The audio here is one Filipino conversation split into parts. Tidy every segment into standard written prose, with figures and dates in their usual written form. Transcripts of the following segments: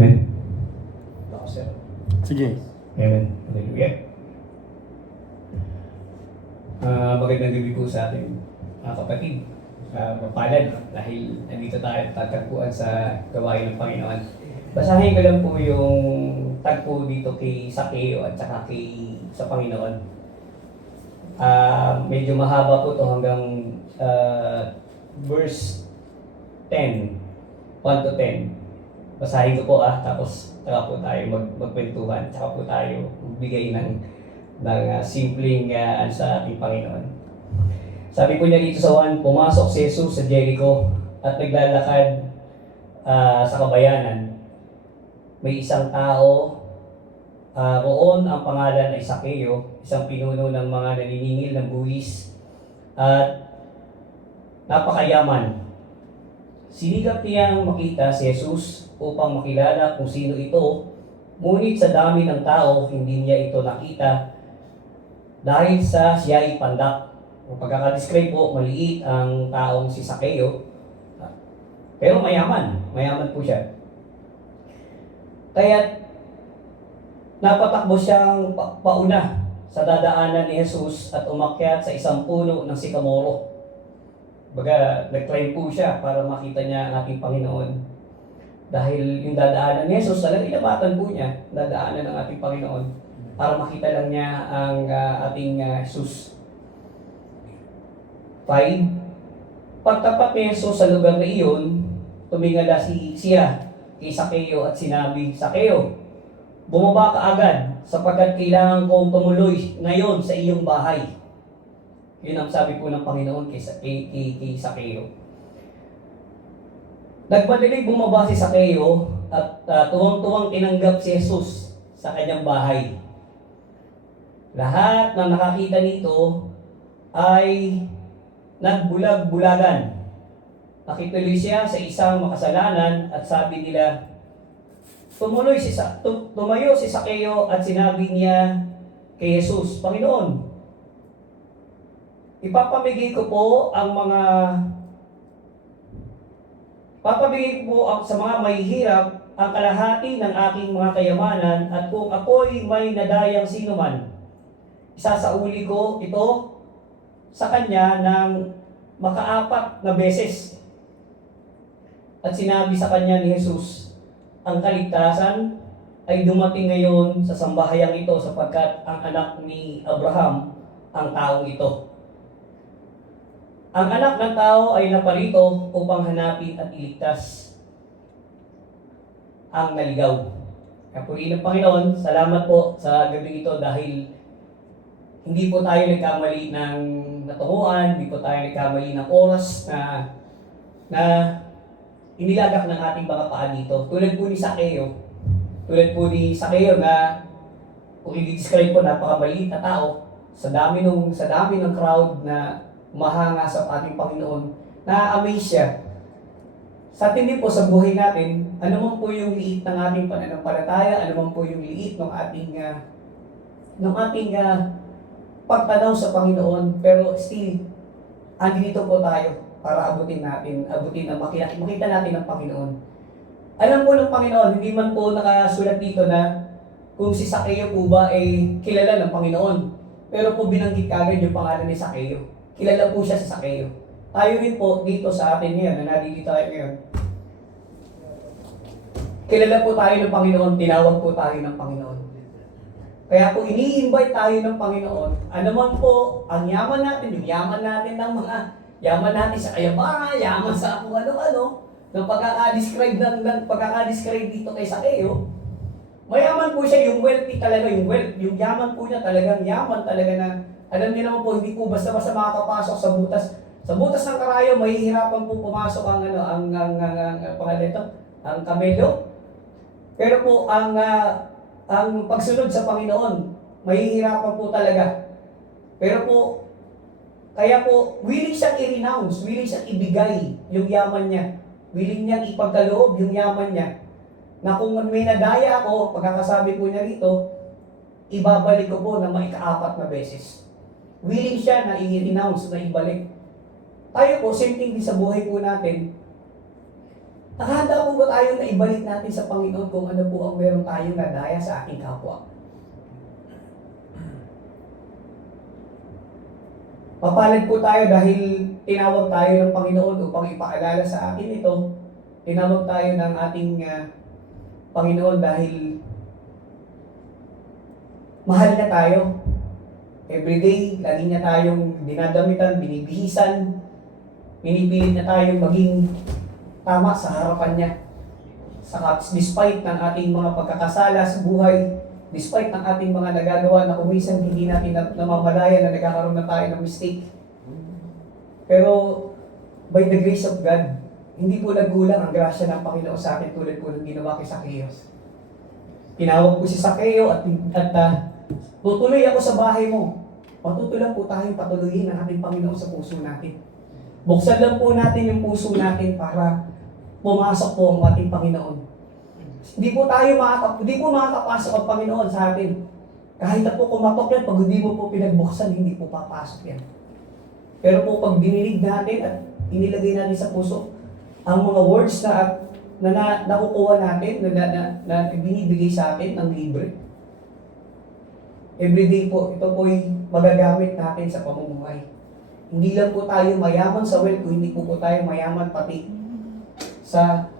Amen. Ako, sir. Sige. Amen. Hallelujah. Magandang gabi po sa ating mga kapatid. Mapalad dahil nandito tayo tatagpuan sa gawain ng Panginoon. Basahin ko lang po yung tagpo dito kay Sakeo at saka sa Panginoon. Medyo mahaba po to hanggang verse 10, 1 to 10. Basahin ko po tapos saka po tayo magkwentuhan, saka po tayo magbigay ng simpleng sa ating Panginoon. Sabi po niya dito sa 1, pumasok si Jesus sa Jericho at naglalakad sa kabayanan. May isang tao, roon ang pangalan ay Sakeo, isang pinuno ng mga naniningil ng buwis at napakayaman. Sinigap niyang makita si Jesus upang makilala kung sino ito, ngunit sa dami ng tao, hindi niya ito nakita dahil sa siya ay pandak. Kung pagkakadescribe po, maliit ang taong si Sakeo, pero mayaman po siya. Kaya napatakbo siyang pauna sa dadaanan ni Jesus at umakyat sa isang puno ng sikamoro. Baga, nag-climb po siya para makita niya ang ating Panginoon. Dahil yung dadaanan ni Jesus, talagang inabatan po niya, dadaanan ng ating Panginoon para makita lang niya ang ating Jesus. 5. Pagtapat ni Jesus sa lugar na iyon, tumingala siya kay Sakeo at sinabi, Sakeo, bumaba ka agad sapagkat kailangan kong tumuloy ngayon sa iyong bahay. Yun ang sabi po ng Panginoon kay Sakeo. Nagmadaling bumaba si Sakeo at tuwang-tuwang tinanggap si Jesus sa kanyang bahay. Lahat ng nakakita nito ay nagbulag-bulagan. Nakituloy siya sa isang makasalanan at sabi nila, tumayo si Sakeo at sinabi niya kay Jesus, Panginoon, papamigay ko po sa mga mahihirap ang kalahati ng aking mga kayamanan at kung ako'y may nadayang sinuman, isasauli ko ito sa kanya ng makaapat na beses. At sinabi sa kanya ni Jesus, ang kaligtasan ay dumating ngayon sa sambahayang ito sapagkat ang anak ni Abraham ang taong ito. Ang anak ng tao ay naparito upang hanapin at iligtas ang naligaw. Kaya purihin ng Panginoon, salamat po sa gabi ito dahil hindi po tayo nagkamali ng natunguan, hindi po tayo nagkamali ng oras na inilagak ng ating mga paa dito. Tulad po ni Sakeo na kung i-describe po, napakamaliit na tao sa dami ng crowd na mahanga sa ating Panginoon, na-amaze siya. Sa atin din po sa buhay natin, ano man po yung liit ng ating pananampalataya, ano man po yung liit ng ating pagtanaw sa Panginoon, pero still, andito po tayo para makita natin ang Panginoon. Alam po ng Panginoon, hindi man po nakasulat dito na kung si Sakeo po ba ay kilala ng Panginoon, pero po binanggit kagad yung pangalan ni Sakeo. Kilala po siya si Sakeo. Tayo rin po dito sa atin ngayon, na nandito tayo ngayon. Kilala po tayo ng Panginoon, tinawag po tayo ng Panginoon. Kaya po ini-invite tayo ng Panginoon, ano man po ang yaman natin, yung yaman natin ng mga, yaman natin sa kayabangan, yaman sa kung ano-ano, ng pagkaka-describe dito kay Sakeo, mayaman po siya, yung wealthy talaga, yung yaman po niya talagang yaman talaga na, alam niyo naman po, hindi po basta-basta makakapasok sa butas. Sa butas ng karayo, mahihirapan po pumasok ang kamelyo. Pero po, ang pagsunod sa Panginoon, mahihirapan po talaga. Pero po, kaya po, willing siyang i-renounce, willing siyang ibigay yung yaman niya. Willing niyang ipagkaloob yung yaman niya. Na kung may nadaya ako, pagkakasabi po niya rito, ibabalik ko po na maika-4 na beses. Willing siya na i-renounce, na ibalik. Tayo po, same thing din sa buhay po natin. Nakahanda po ba tayo na ibalik natin sa Panginoon kung ano po ang meron tayong nadaya sa ating kapwa? Mapalad po tayo dahil tinawag tayo ng Panginoon upang ipaalala sa atin ito. Tinawag tayo ng ating Panginoon dahil mahal na tayo. Everyday, lagi niya tayong dinadamitan, binibihisan, pinipilit na tayong maging tama sa harapan niya. Despite ng ating mga pagkakasala sa buhay, despite ng ating mga nagagawa na kuminsan hindi natin namamalayan na nagkakaroon na tayo ng mistake. Pero by the grace of God, hindi po nagkulang ang grasya ng Panginoon sa akin tulad po ng ginawa kay Zacchaeus. Tinawag ko si Zacchaeus at tutuloy ako sa bahay mo. Matutulang po tayong patuloyin ang ating Panginoon sa puso natin. Buksan lang po natin yung puso natin para pumasok po ang ating Panginoon. Hindi po makakapasok ang Panginoon sa atin. Kahit na po kumatok yan, pag hindi mo po pinagbuksan, hindi po papasok yan. Pero po pag dinilig natin at inilagay natin sa puso, ang mga words na nakukuha natin, na binibigay sa atin ng libre, everyday po, ito po'y magagamit natin sa pamumuhay. Hindi lang po tayo mayaman sa wealth, hindi po tayo mayaman pati sa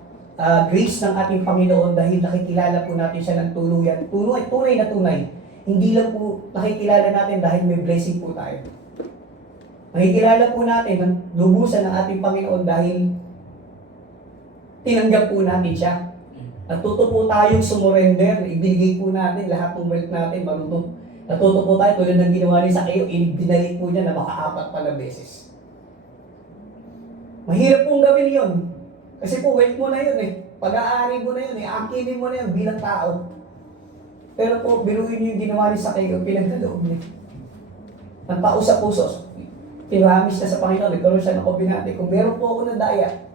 grace ng ating Panginoon dahil nakikilala po natin siya ng tuluyan. Tunay na tunay. Hindi lang po nakikilala natin dahil may blessing po tayo. Nakikilala po natin ng lubusan ng ating Panginoon dahil tinanggap po natin siya. Natuto po tayong sumurrender, ibigay po natin lahat ng wealth natin, marunong. Natuto po tayo tulad ng ginawa ni Zacchaeus, binalik po niya na maka-4 pa na beses. Mahirap pong gawin yun. Kasi po wealth mo na yun eh. Pag-aari mo na yun eh. Akinin mo na yun bilang tao. Pero po, biruin niyo yung ginawa ni Zacchaeus, pinagkaloob niya. Ang tao sa puso, tinamis na sa Panginoon, nagkaroon siya ng kombinante. Kung meron po ako ng daya,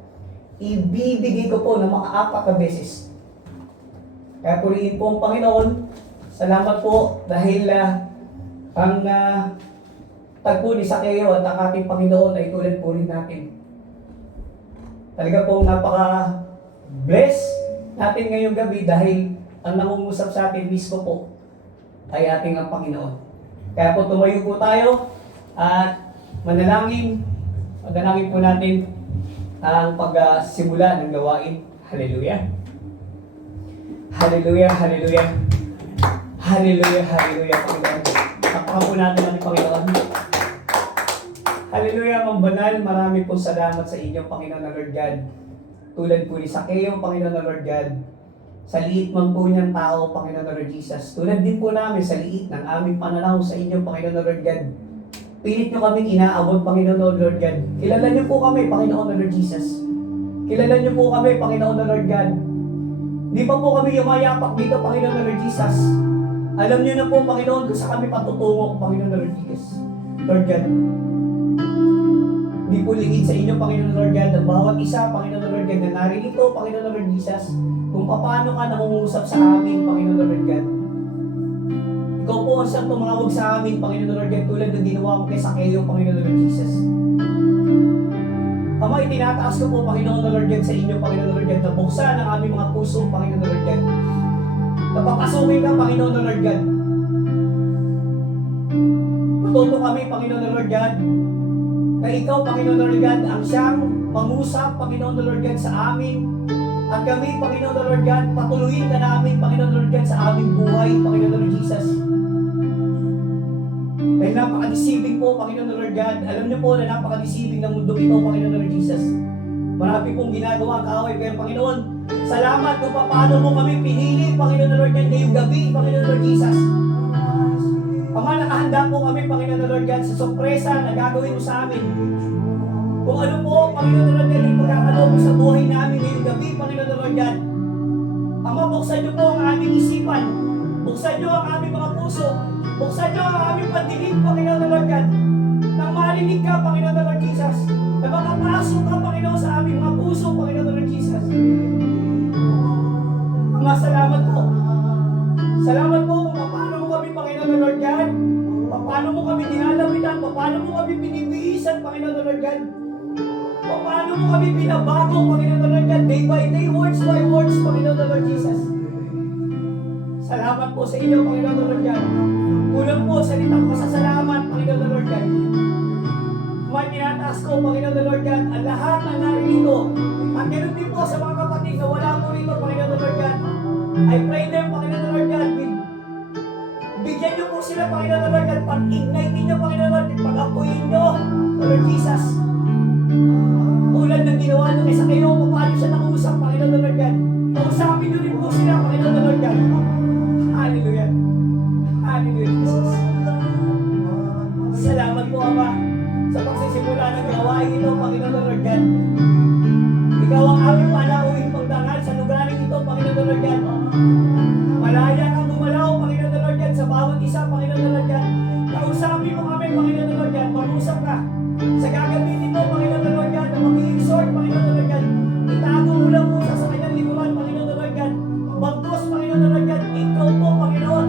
ibibigay ko po ng maka-4 na beses. Kaya purihin po ang Panginoon. Salamat po dahil ang tagpo ni Zacchaeus at ang ating Panginoon ay tulad po rin natin. Talaga pong napaka-bless natin ngayong gabi dahil ang nangungusap sa atin mismo po ay ating ang Panginoon. Kaya po tumayo po tayo at manalangin po natin ang pagsimula ng gawain. Hallelujah! Hallelujah! Hallelujah! Hallelujah! Hallelujah! Panginoon. Takpan po natin ang Panginoon. Hallelujah, Mang Banal, marami po salamat sa inyo, Panginoon na Lord God. Tulad po ni Zacchaeus, Panginoon na Lord God. Sa liit man po niyang tao, Panginoon na Lord Jesus. Tulad din po namin sa liit ng aming pananaw sa inyo, Panginoon na Lord God. Pilit niyo kaming inaabot, Panginoon na Lord God. Kilala niyo po kami, Panginoon na Lord Jesus. Kilala niyo po kami, Panginoon na Lord God. Hindi pa po kami yumayapak dito, Panginoon na Lord Jesus. Alam niyo na po, Panginoon, kung saan kami patutungo, Panginoon na Lord Jesus. Lord God. Hindi po lingid sa inyo, Panginoon Lord God, ang bawat isa, Panginoon Lord God, na naririto, Panginoon Lord Jesus, kung paano ka nangungusap sa amin, Panginoon Lord God. Ikaw po ang siyang tumawag sa amin, Panginoon Lord God, tulad ng ginawa mo kay Zacchaeus, Panginoon Lord Jesus. Ama, itinataas ko po, Panginoon Lord God, sa inyo, Panginoon Lord God, na buksan ang aming mga puso, Panginoon Lord God. Napapasukin ka, Panginoon Lord God. Matuto kami, Panginoon Lord God, na ikaw, Panginoon Lord God, ang siyang mangusap, Panginoon Lord God, sa amin. At kami, Panginoon Lord God, patuloyin ka namin, Panginoon Lord God, sa aming buhay, Panginoon Lord Jesus. Dahil napaka-deceiving po, Panginoon Lord God. Alam niyo po na napaka-deceiving ng mundo ito, Panginoon Lord Jesus. Marami pong ginagawa ang kaaway, pero Panginoon, salamat kung paano mo kami pinili, Panginoon Lord God, ngayong gabi, Panginoon Lord Jesus. Ama, nakahanda po kami, Panginoon Lord God, sa sorpresa na gagawin mo sa amin. Kung ano po, Panginoon Lord God, yung pagkakaloob mo sa buhay namin ngayong gabi, Panginoon Lord God. Ama, buksan niyo po ang aming isipan. Buksan niyo ang aming mga puso. Buksan niyo ang aming pandinig, Panginoon Lord God. Nang marinig ka, Panginoon Lord Jesus. Na makapasok ka, Panginoon, sa aming mga puso, Panginoon Lord Jesus. Ama, salamat po. Salamat po kung paano mo kami, Panginoon Lord God. Paano mo kami dinalapitan, paano mo kami binibihisan, Panginoon Lord God. Paano paano mo kami binabago, Panginoon the Lord God, day by day, words by words, Panginoon the Lord Jesus. Salamat po sa inyo, Panginoon the Lord God. Kulang po sa litang pasasalamat, Panginoon the Lord God. May tinataas ko, Panginoon the Lord God, ang lahat na naririto. At ganoon din po sa mga kapatid na wala po rito, Panginoon the Lord God. I pray them, Panginoon the Lord God, bigyan niyo po sila, Panginoon the Lord God, pag-ignite ninyo, Panginoon the Lord, pag-apuyin niyo, Lord Jesus. Tulad ng ginawa niyo kay Sakeo, paano siya nakausap, Panginoon the Lord God. Kausapin niyo rin po sila, Panginoon the Lord God. Hallelujah. Hallelujah, Jesus. Salamat po, Ama, sa pagsisimula ng gawain ito, Panginoon the Lord God. Ikaw ang aming palauing pagdangal sa lugaring ito, Panginoon the Lord God. Malaya kang gumalaw, Panginoon the Lord God, sa bawat isa, Panginoon the Lord God. Kausapin mo kami, Panginoon the Lord God. Marusap ka sa gagamitin mo, Panginoon the Lord God, na magiging sword, Panginoon the Lord God. Itago mo lang po sa kanyang likuran, Panginoon the Lord God. Bagtos, Panginoon the Lord God. Ikaw po, Panginoon,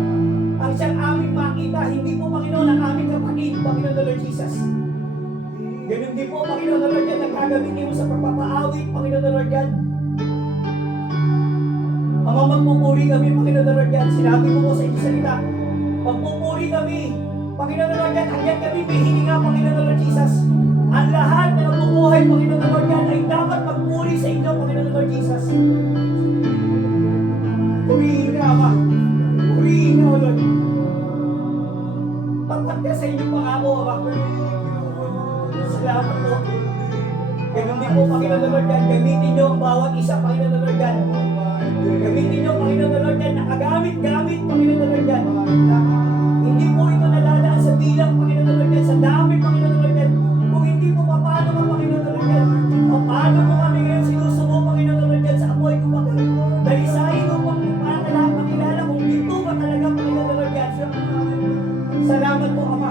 ang siyang aming makita, hindi po, Panginoon, ang aming kapatid, Panginoon the Lord Jesus. Ganun din po, Panginoon the Lord God, ang gagamitin mo sa pagpapaawit, Panginoon the Lord God. Ama, magpupuri kami, Panginoon the Lord God. Sinabi mo po sa inyong salita, magpupuri kami, Panginoon the Lord God, hanggang kami may hininga, Panginoon the Lord Jesus. Ang lahat na nabubuhay, Panginoon the Lord God, ay dapat magpuri sa inyo, Panginoon the Lord Jesus. Purihin ka, Ama. Purihin ka, O Lord. Tapat ka sa inyong pangako, Ama. Salamat po. Ganun din po, Panginoon the Lord God, gamitin niyo ang bawat isa, Panginoon the Lord God. Gamitin niyo, Panginoon the Lord God, nakagamit-gamit, Panginoon the Lord God. Hindi po ito nadadaan sa bilang, Panginoon the Lord God, sa dami, Panginoon the Lord God. Kung hindi po, paano ka, Panginoon the Lord God? Paano mo kami ngayon sinusubo, Panginoon the Lord God, sa apoy kung baka dalisahin o makilala kung dito ba talaga, Panginoon the Lord God. Salamat po, Ama.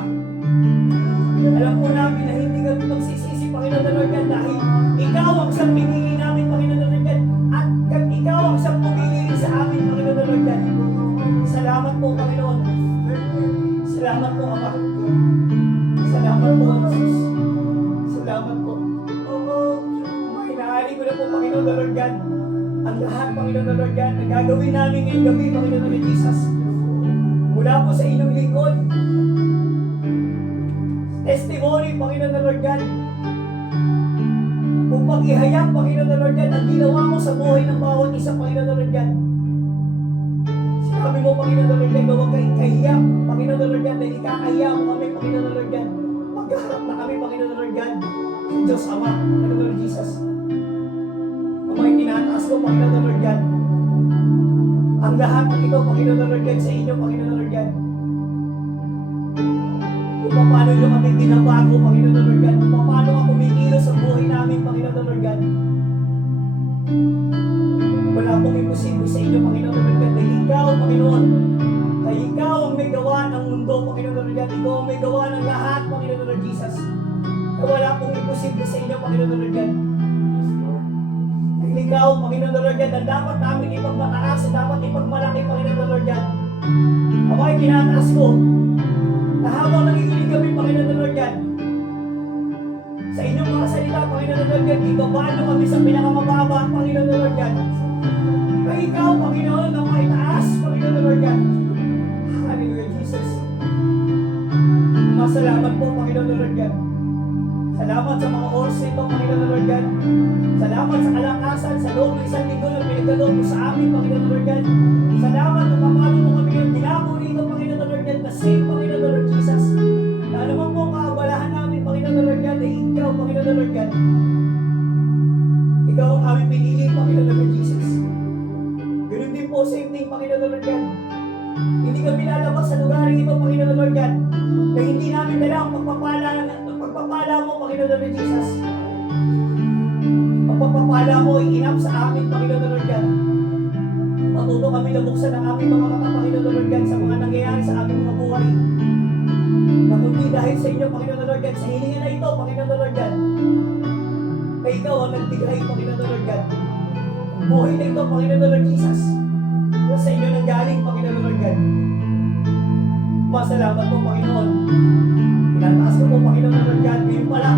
Alam po namin na hindi kami magsisisi, Panginoon the Lord God, dahil ikaw ang siyang pinili namin, Panginoon the Lord God, at ikaw ang siyang pumili rin sa amin, Panginoon the Lord God. Salamat po, Panginoon. Salamat po, Ama. Salamat po, Jesus. Salamat po. Hinahalin ko na po, Panginoon the Lord God, ang lahat, Panginoon the Lord God, na gagawin namin ngayong gabi, Panginoon the Lord Jesus. Mula po sa inyong lingkod, testimony, Panginoon the Lord God. Kung pag-ihayag, Panginoon the Lord God, ang ginawa mo sa buhay ng bawat isa, Panginoon the Lord God. Sinabi mo, Panginoon the Lord God, huwag kang kahiya, Panginoon the Lord God, dahil ikakahiya mo kami, Panginoon the Lord God. Magkaharap na kami, Panginoon the Lord God, sa Diyos Ama, Panginoon the Lord Jesus. Kamay tinataas ko, Panginoon the Lord God. Ang lahat ng ito, Panginoon the Lord God, sa inyo, Panginoon the Lord God. Kung paano nyo kami binabago, Panginoon the Lord God. Kung paano ka kumikilos sa buhay namin, Panginoon the Lord God. Wala pong imposible sa inyo, Panginoon the Lord God. Dahil ikaw, Panginoon, dahil ikaw ang may gawa ng mundo, Panginoon the Lord God. Ikaw ang may gawa ng lahat, Panginoon the Lord Jesus. Na wala pong imposible sa inyo, Panginoon the Lord God. Dahil ikaw, Panginoon the Lord God, ang dapat namin ipagmataas, dapat ipagmalaki, Panginoon the Lord God. Ako ay tinataas ko na habang nakikinig kami, Panginoon the Lord God, sa inyong mga salita, Panginoon the Lord God, ibabaan nyo kami sa pinakamababa, Panginoon the Lord God. Kaya ikaw, Panginoon, ang maitaas, Panginoon the Lord God. Hallelujah, Jesus. Masalamat po, Panginoon the Lord God. Salamat sa mga oras nito, Panginoon the Lord God. Salamat sa kalakasan, sa loob ng isang linggo na pinagdalog mo sa amin, Panginoon the Lord God. Salamat kung paano mo kami ngayon dinako rito, Panginoon the Lord God, na safe, Panginoon the Lord Jesus. Na naman po kaabalahan namin, Panginoon the Lord God, ay ikaw, Panginoon the Lord God. Ikaw ang aming pinili, Panginoon the Lord Jesus. Ganun din po, same thing, Panginoon the Lord God. Hindi kami lalabas sa lugaring ito, Panginoon the Lord God, na hindi namin dala ang pagpapala mo, Panginoon the Lord Jesus. Ang pagpapala mo ay inap sa amin, Panginoon the Lord God. Matuto kami na buksan ang aming mga mata, Panginoon the Lord God, sa mga nangyayari sa aming mga buhay. Na kundi dahil sa inyo, Panginoon the Lord God, sa hilingan na ito, Panginoon the Lord God, na ikaw ang nagbigay, Panginoon the Lord God. Ang buhay na ito, Panginoon the Lord Jesus, na sa inyo nanggaling, Panginoon the Lord God. Masalamat po, Panginoon. Pinataas ko po, Panginoon the Lord God, ngayon pala,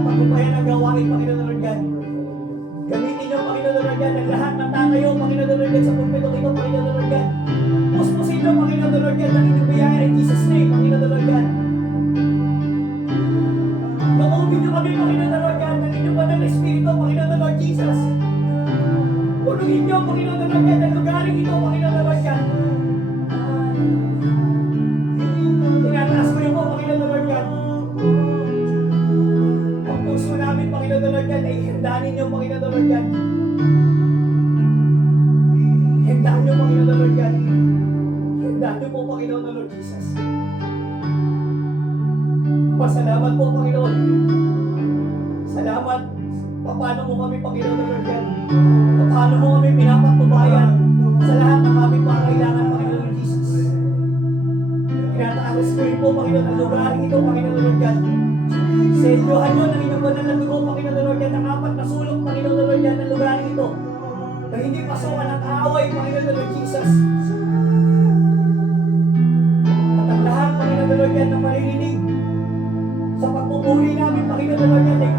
Napagpupayan ang gawain, Panginoon na Lord God. Gamitin niyo, Panginoon na Lord God, ang lahat ng tatayo, Panginoon na Lord God, sa pulpitong ito, Panginoon na Lord God. Puspusin niyo, Panginoon na Lord God, ang inyong biyaya in Jesus' name, Panginoon na Lord God. Makumin niyo kami, Panginoon na Lord God, ng inyong banal na Espiritu, Panginoon na Lord Jesus. Punuin niyo, Panginoon na Lord God, ang lugaring ito, Panginoon na Lord God. Tinataas ko niyo po, Panginoon na Lord God. Ang puso namin, Panginoon na Lord God, ay hindanin niyo, Panginoon na Lord God. Hindaan niyo, Panginoon na Lord God. Hindaan niyo po, Panginoon na Lord Jesus. Pasalamat po, Panginoon. Salamat. Paano mo kami, Panginoon na Lord God? Paano mo kami pinapatubayan sa lahat ng aming pangailangan, Panginoon na Jesus? Tinataas ko rin po, Panginoon, ang lugaring ito, Panginoon na Lord God. Selyohan nyo ng inyong banal na dugo, Panginoon na Lord God, ang apat na sulok, Panginoon na Lord God, ng lugaring ito. Na hindi pasokan ng kaaway, Panginoon na Lord Jesus. At ang lahat, Panginoon na Lord God, ng maririnig sa pagpupuri namin, Panginoon na Lord God, ay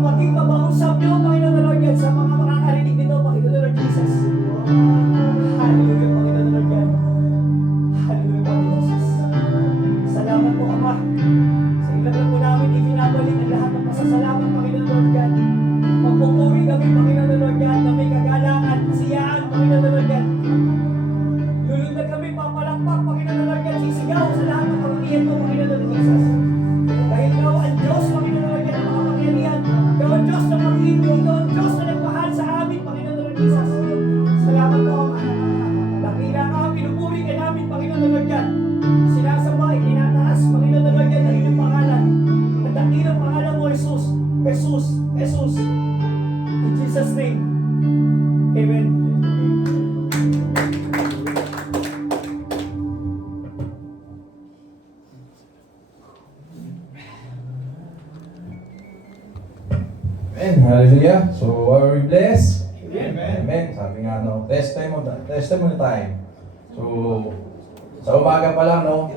maging mabausap nyo, Panginoon na Lord God, sa mga makakarinig nito, Panginoon na Lord Jesus. Hallelujah, Panginoon na Lord God. Hallelujah, Panginoon Jesus. Salamat po, Ama. Sa ilang lang po namin, ikinabalik ang lahat ng pasasalamat, Panginoon na Lord God. Magpupuri kami, Panginoon na Lord God, na may kagalangan, kasiyaan, Panginoon na Lord God. Lulundag kami, papalakpak, Panginoon na Lord God, sisigaw sa lahat ng kapangyarihan mo, Panginoon na Lord Jesus. Dahil ikaw ang Diyos, Panginoon na Lord God, ng mga kapangyarihan. Ikaw ang Diyos na mag-ibig, ikaw ang Diyos na nagmahal sa amin, Panginoon na Lord Jesus. Salamat po, Ama. Dakila ka, pinupuri ka namin, Panginoon na Lord God. Sinasamba, itinataas, Panginoon na Lord God, ang inyong pangalan. At dakilang pangalan mo, Jesus. Jesus, Jesus. In Jesus' name. Amen. Amen. Hallelujah. So, are we blessed? Amen. Amen. Sabi nga, no, testimony time. So, sa umaga pa lang, no,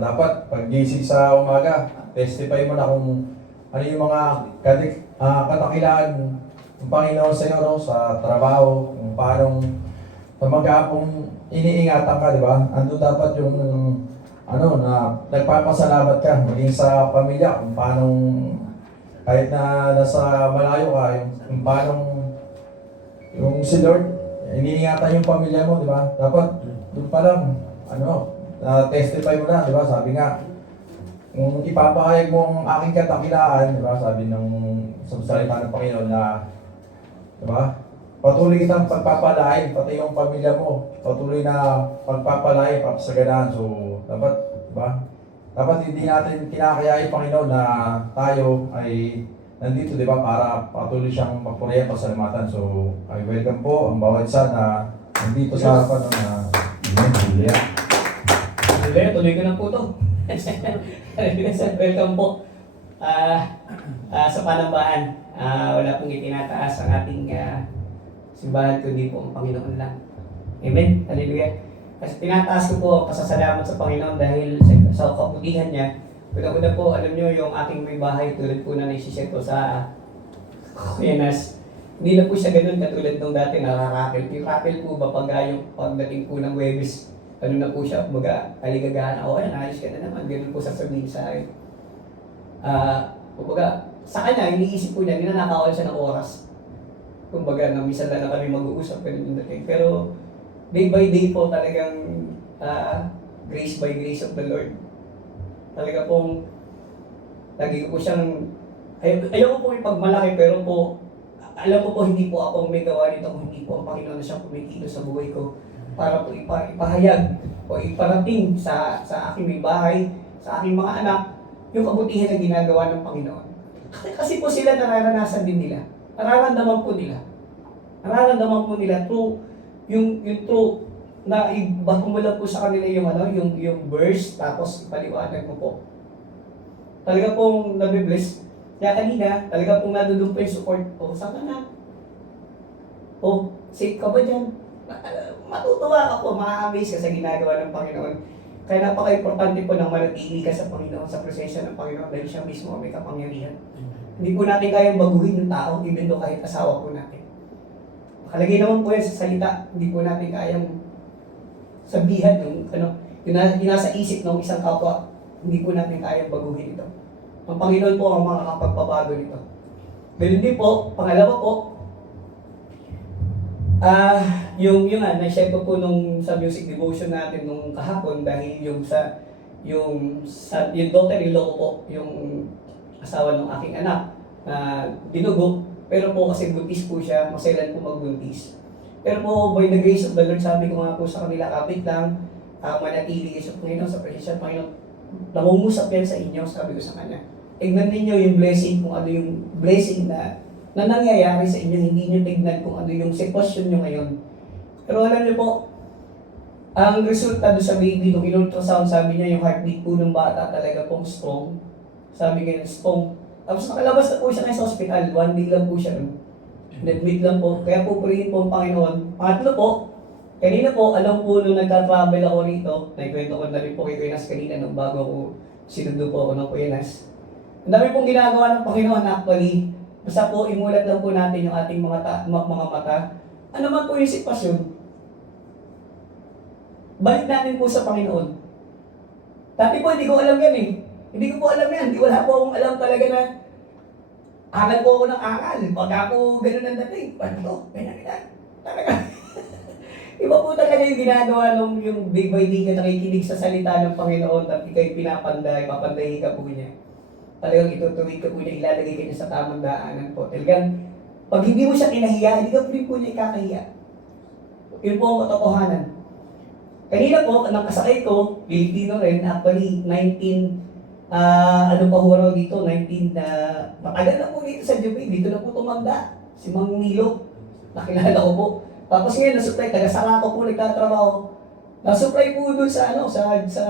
dapat pag-gising sa umaga, testify mo na kung ano yung mga katakilaan ng Panginoon sa iyo, no, sa trabaho, kung paano sa mag-aapong iniingatan ka, di ba? Ando dapat yung ano na nagpapasalamat ka maging sa pamilya kung paano kahit na nasa malayo ka, yung paano yung si Lord iniingatan yung pamilya mo, di ba? Dapat doon pa lang testify mo na, di ba? Sabi nga, kung ipapahayag mo ang aking katakilaan, di ba? Sabi ng sa salita ng Panginoon na, di ba? Patuloy kitang pagpapalain, pati yung pamilya mo, patuloy na pagpapalain, papasaganahan. So, dapat, di ba? Dapat hindi natin kinakaya Panginoon na tayo ay nandito, di ba? Para patuloy siyang magpuriya pasalamatan. So, I welcome po ang bawat isa na nandito sa harapan na Hallelujah. Hallelujah, tuloy ko na po ito. Welcome po sa Panambahan. Wala pong itinataas ang ating simbahan, kundi po ang Panginoon lang. Amen. Hallelujah. Kasi tinataas ko po, pasasalamat sa Panginoon dahil sa kabutihan niya. Una-una po, alam niyo, yung aking may bahay, tulad po na naisishare ko sa Pianas, hindi na po siya ganun katulad nung dati nakakapil. Yung kapil po ba yung pagdating po ng Webis, ano na po siya, kaligagahan ako, ayos ka na naman, ganun po sasabihin sa akin. Sa kanya, iniisip po niya, ninanakawan siya ng oras. Kumbaga, minsan lang na kami mag-uusap, ganun yung dating. Pero, day by day po talagang grace by grace of the Lord. Talaga pong lagi ko siyang ayaw ko po ipagmalaki, pero po alam ko po hindi po ako may gawa nito kung hindi po ang Panginoon na siyang kumikilos sa buhay ko para po ipahayag o iparating sa aking may bahay, sa aking mga anak, yung kabutihan na ginagawa ng Panginoon. Kasi po sila nararanasan din nila. Nararamdaman po nila through yung true na ibato mo lang po sa kanila yung verse, tapos ipaliwanag mo po. Talaga pong nabibless. Kaya kanina, talaga pong nadudun po yung support. Saan ka na? Safe ka ba dyan? Matutuwa ako, ma-amaze ka sa ginagawa ng Panginoon. Kaya napaka-importante po na manatili ka sa Panginoon, sa presensya ng Panginoon dahil siya mismo ang may kapangyarihan. Hindi po natin kayang baguhin yung tao, even though kahit asawa po natin. Nakalagay naman po yan sa salita, hindi po natin kayang sabihan yung nasa isip ng isang kapwa, hindi po natin kayang baguhin ito. Ang Panginoon po ang makakapagpabago nito. Ganun din po, pangalawa po, yung na-share ko po nung sa music devotion natin nung kahapon dahil yung daughter-in-law ko po, yung asawa ng aking anak na dinugo, pero po kasi buntis po siya, masailan po magbuntis. Pero po, by the grace of the Lord, sabi ko nga po sa kanila, kapit lang, manatili sa Panginoon, sa presensya ng Panginoon. Nangungusap yan sa inyo, sabi ko sa kanya. Tignan ninyo yung blessing, kung ano yung blessing na nangyayari sa inyo, hindi nyo tignan kung ano yung sitwasyon nyo ngayon. Pero alam nyo po, ang resulta doon sa baby, nung in-ultrasound, sabi niya yung heartbeat po ng bata talaga pong strong. Sabi niya strong. Tapos nakalabas na po siya ngayon sa hospital, 1 day lang po siya nun. Nag-meet lang po, kaya po purihin po ang Panginoon. Pangatlo po, kanina po, alam po nung nagta-travel ako rito, naikwento ko na rin po kay Kuyanas kanina nung bago ako sinundo po ako ng Kuyanas. Ang dami pong ginagawa ng Panginoon actually. Basta po, imulat lang po natin yung ating mga mata. Ano man po yung sitwasyon, balik natin po sa Panginoon. Dati po, hindi ko alam yan eh. Hindi ko po alam yan. Wala po akong alam talaga na angal po ako ng angal. Pagka ako ganun ang dating, paano? Ganyan. Talaga. Iba po talaga yung ginagawa nung yung day by day ka nakikinig sa salita ng Panginoon at ikay pinapanday, papandahin ka po niya. Talagang itutuwid ka po niya, ilalagay ka niya sa tamang daanan po. Talagang, pag hindi mo siya kinahiya, hindi ka po niya ikakahiya. Yun po ang katotohanan. Kanina po, nang kasakay ko, Pilipino rin, actually, 19, ano pa huro dito, 19, matagal na po dito sa Dubai, dito na po tumanda, si Mang Milo, nakilala ko po. Tapos ngayon, nasupply, taga-Sara ko po nagtatrabaho. Nasupply po doon sa, sa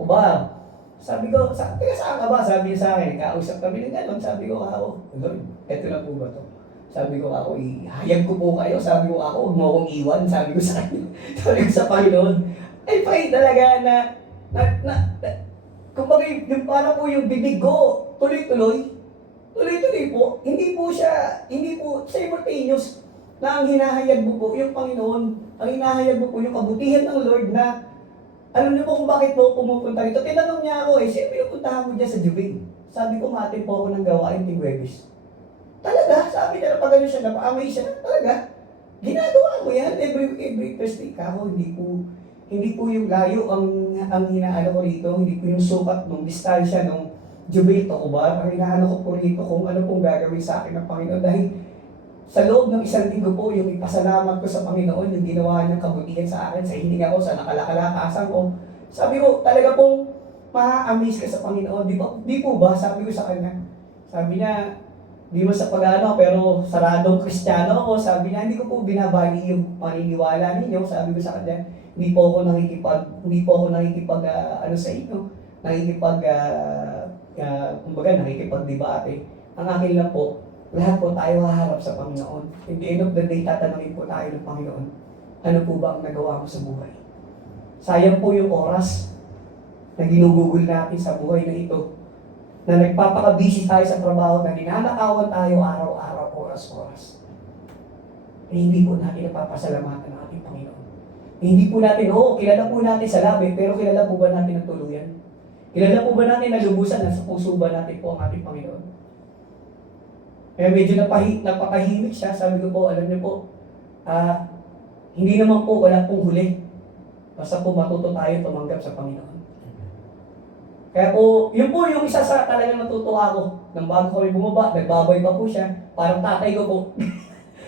Ubar. Sabi ko, taga saan ka ba? Sabi niya sa akin, kausap kami ng gano'n. Sabi ko ako, Lord, eto na po ba to? Sabi ko ako, ihayag ko po kayo. Sabi ko ako, huwag mo akong iwan. Sabi ko sa kanya, sabi ko sa Panginoon. I pray talaga kumbaga yung para po yung bibig ko, tuloy-tuloy po. Hindi po simultaneous na ang hinahayag mo po yung Panginoon. Ang hinahayag mo po yung kabutihan ng Lord na alam niyo po kung bakit po pumupunta rito? Tinanong niya ako sino pinupuntahan mo dyan sa Jubing? Sabi ko, matin po ako ng gawain ting Webis. Talaga? Sabi niya na pag ano siya, napaamay siya. Talaga? Ginagawa ko yan every Thursday. Kako, hindi po yung layo ang hinaano ko rito. Hindi po yung sukat ng distansya ng Jubing to Kubar. Ang hinaano ko po rito kung ano pong gagawin sa akin ng Panginoon. Dahil sa loob ng isang linggo po, yung ipasalamat ko sa Panginoon, yung ginawa niyang kabutihan sa akin, sa hininga ko, sa nakalakalakasan ko. Sabi ko, talaga pong ma-amaze ka sa Panginoon. Di po ba? Sabi ko sa kanya. Sabi niya, di mo sa pag-ano, pero saradong Kristiyano ako. Sabi niya, hindi ko po binabali yung paniniwala ninyo. Sabi ko sa kanya, hindi po ako nakikipag sa inyo. Nakikipag-debate. Ang akin lang po, lahat po tayo haharap sa Panginoon. At the end of the day, tatanungin po tayo ng Panginoon, ano po ba ang nagawa mo sa buhay? Sayang po yung oras na ginugugol natin sa buhay na ito. Na nagpapakabisi tayo sa trabaho, na ninanakawan tayo araw-araw, oras-oras. Hindi po natin napapasalamatan ng ating Panginoon. Hindi po natin, kilala po natin sa labi, pero kilala po ba natin ang tuluyan? Kilala po ba natin na lubusan, nasa puso ba natin po ang ating Panginoon? Kaya medyo napakahimik siya. Sabi ko po, alam niyo po, hindi naman po, wala pong huli. Basta po matuto tayo tumanggap sa Panginoon. Kaya po, yun po yung isa sa talagang natutuwa ko. Nang bago kami bumaba, nagbabay pa po siya. Parang tatay ko po.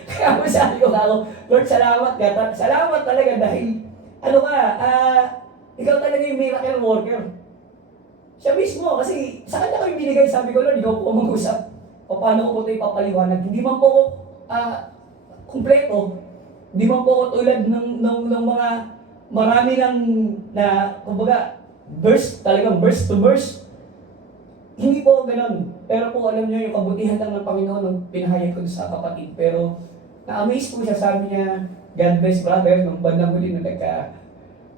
Kaya po sabi ko ako, Lord, salamat. Salamat talaga dahil, ikaw talaga yung miracle worker. Siya mismo, kasi sa kanya kami binigay, sabi ko, Lord, ikaw po mag-usap. O paano ko ito ipapaliwanag? Hindi man po ako kumpleto. Hindi man po ako tulad ng mga marami na kumbaga, talagang verse to verse. Hindi po ganun. Pero po alam niyo yung kabutihan lang ng Panginoon nung pinahayag ko sa kapatid. Pero na-amaze po siya, sabi niya, God bless brother, nung bandang huli na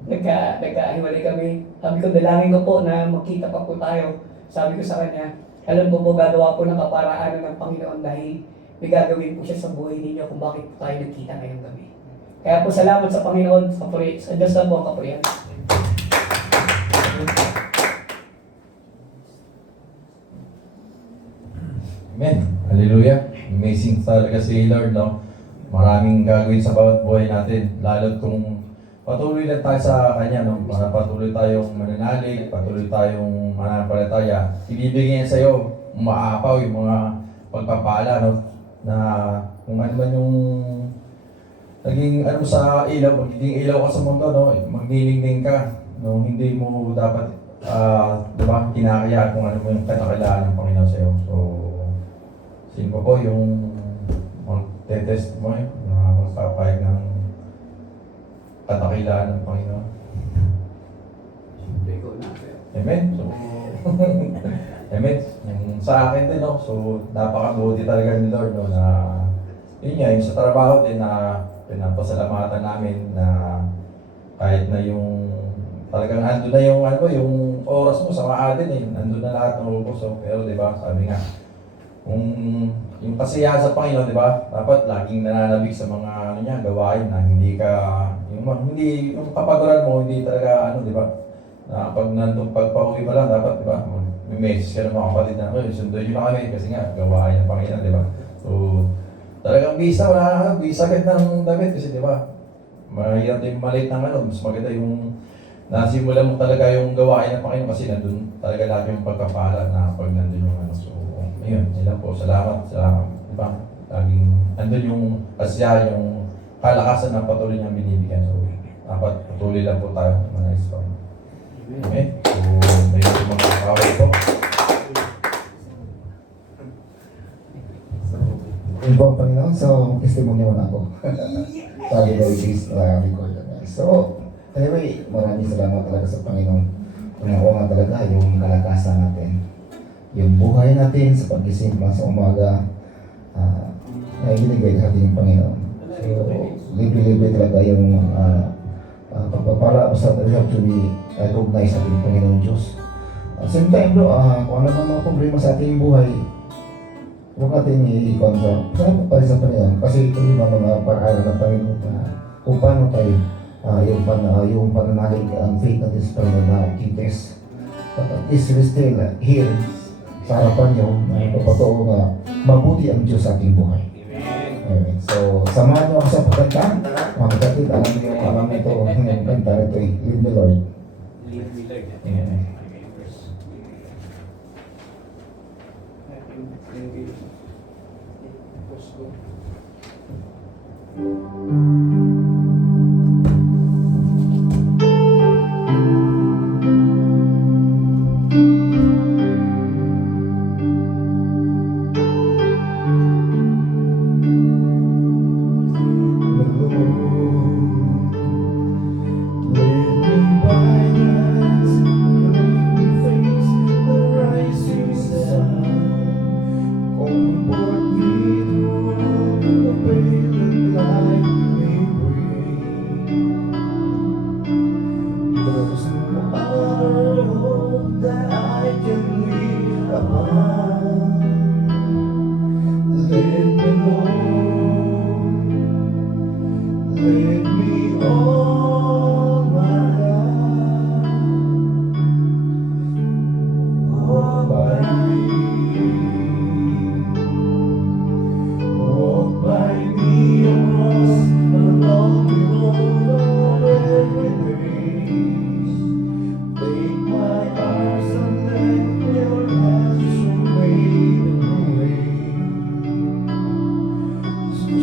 nagkahiwalay kami. Sabi ko, dalangin ko po na magkita pa po tayo. Sabi ko sa kanya, alam ko po gagawa po ng kaparaanan ng Panginoon dahil may gagawin po siya sa buhay ninyo kung bakit po tayo nagkita ngayong gabi. Kaya po salamat sa Panginoon, sa Diyos na po ang kapurihan. Amen. Hallelujah. Amazing talaga si Lord, no? Maraming gagawin sa bawat buhay natin. Lalo kung patuloy lang tayo sa Kanya, no? Patuloy tayong mananalig, patuloy tayong mananampalataya. Ibibigay niya sa'yo, umaapaw yung mga pagpapala, no? Na kung ano man yung naging ano sa ilaw, magiging ilaw ka sa mundo, no? Magniningning ka, no? Hindi mo dapat, diba, kinakaya kung ano mo yung katakilaan ng Panginoon sa'yo. So, sino po yung magte-testimony na magpapayag ng katakilaan ng Panginoon? Siyempre ko na. Amen? So, amen? Yung sa akin din, no? So, napakabuti talaga ni Lord, no? Na, yun nga, yung sa trabaho din na pinapasalamatan namin na kahit na yung talagang andun na yung, ano, yung oras mo sa maatin eh. Andun na lahat ng ubos. So, pero diba, sabi nga, kung yung kasiyahan sa Panginoon, di ba? Dapat laging nananabik sa mga ano niya, gawain na hindi ka hindi yung kapagaran mo hindi talaga ano, di ba? Na pag nandun pagpauwi pa lang dapat, di ba? May message ka ng mga kapatid na, sunduin niyo na kami kasi nga gawain ng Panginoon, di ba? So, talagang bisa, wala na bisa agad ng damit kasi di ba? Mahirap din maliit ng ano, mas maganda yung nasimula mo talaga yung gawain ng Panginoon kasi nandun talaga lagi yung pagkapala na pag nandun yung ano. So, ayun, sila po. Salamat. Diba? Laging, andun yung asya, yung kalakasan na patuloy niyang binibigyan. So, dapat patuloy lang po tayo. Manayos pa. Okay? So, may mga kaway po. Yun po ang Panginoon. So, testimony mo na ako. Sabi na i-please record na. So, anyway, maraming salamat talaga sa Panginoon. Kung nga talaga yung kalakasan natin. Yung buhay natin sa pagising pa sa umaga na ibinigay sa ating Panginoon. So, libre-libre talaga yung pagpapala basta we have to be recognized sa ating Panginoon Diyos. Same time bro, kung ano man mga problema sa ating buhay, huwag natin i-control. Salamat pa rin sa Panginoon kasi ito yung mga paraan ng Panginoon na kung paano tayo yung pananalig ang faith natin sa Panginoon na kintes. But at least we're still here sa harapan niyo na ipapatoo na mabuti ang Diyos sa ating buhay. Amen. So, samahan niyo ako sa pagkanta. Mga kapatid, alam niyo ito, yung kanta nito eh, Live the Lord. Live the Lord. Amen.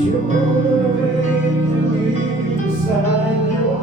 You're the way to live inside your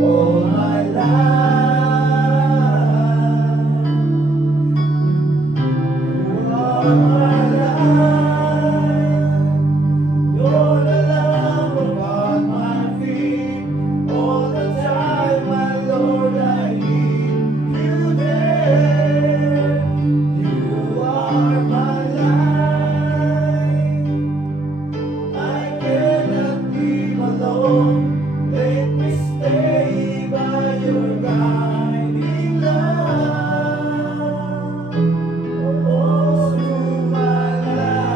all my life. You are my life. You're the lamp upon my feet. All the time, my Lord, I need you there. You are my life. I cannot live alone. Let me stay by your guiding love. Oh, to my life.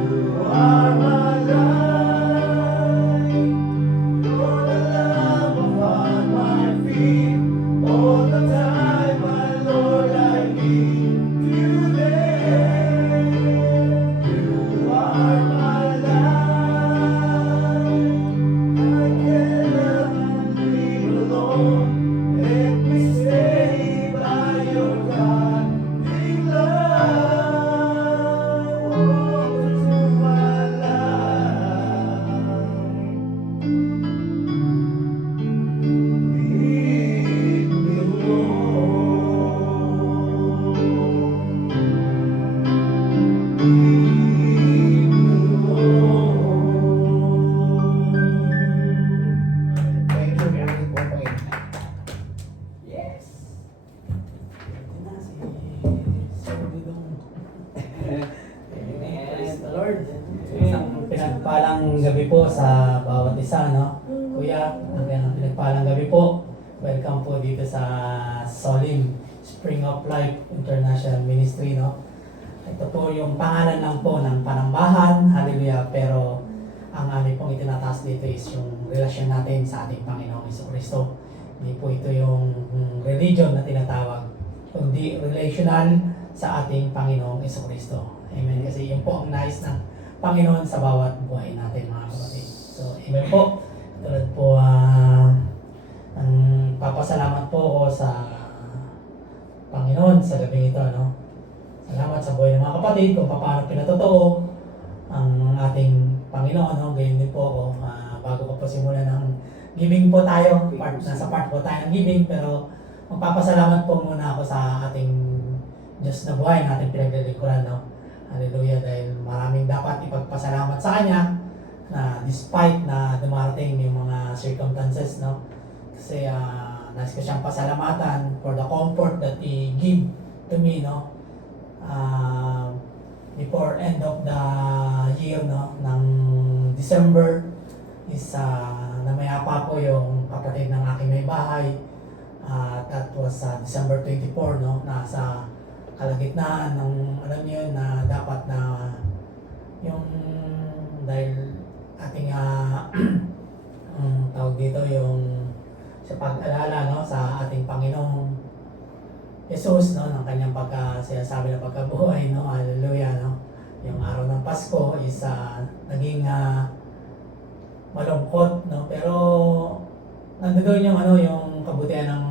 You are my life. You're the lamp upon my feet. All the time, my Lord, I need you there. You are my life. I cannot live alone. Let me stay by your guiding love. Oh, to my life. Lead me, Lord. Lead me, Lord. Thank you, Panginoon po, Panginoon. Yes! Praise the Lord. Isang pinagpalang gabi po sa bawat isa, no? Kuya, ang pinagpalang gabi po. Welcome po dito sa Solim Spring of Life International Ministry, no? Ito po yung pangalan lang po ng panambahan, hallelujah, pero ang aming pong itinataas dito is yung relasyon natin sa ating Panginoong Jesucristo. Hindi po ito yung religion na tinatawag, kundi relational sa ating Panginoong Jesucristo. Amen. Kasi yun po ang nais ng Panginoon sa bawat buhay natin, mga kapatid. So, amen po. Tulad po, ang papasalamat po ako sa Panginoon sa gabing ito, no? Salamat sa buhay ng mga kapatid kung paano pinatotoo ang ating Panginoon, no? Ganyan din po ako. Bago ko po simulan ng giving po tayo, nasa part po tayo ng giving, pero magpapasalamat po muna ako sa ating Diyos na buhay na ating pinaglilingkuran, no? Hallelujah, dahil maraming dapat ipagpasalamat sa Kanya na despite na dumarating yung mga circumstances, no? Kasi nais ko siyang pasalamatan for the comfort that He give to me, no? Before end of the year, no, ng December is namayapa po yung kapatid ng aking may bahay. That was December 24, no, nasa kalagitnaan ng alam niyo yun, na dapat na yung dahil ating tawag dito yung sa pag-alala, no, sa ating Panginoong Jesus, no, ng kanyang sinasabi na pagkabuhay, no, hallelujah, no. Yung araw ng Pasko is naging malungkot, no, pero nandoon yung yung kabutihan ng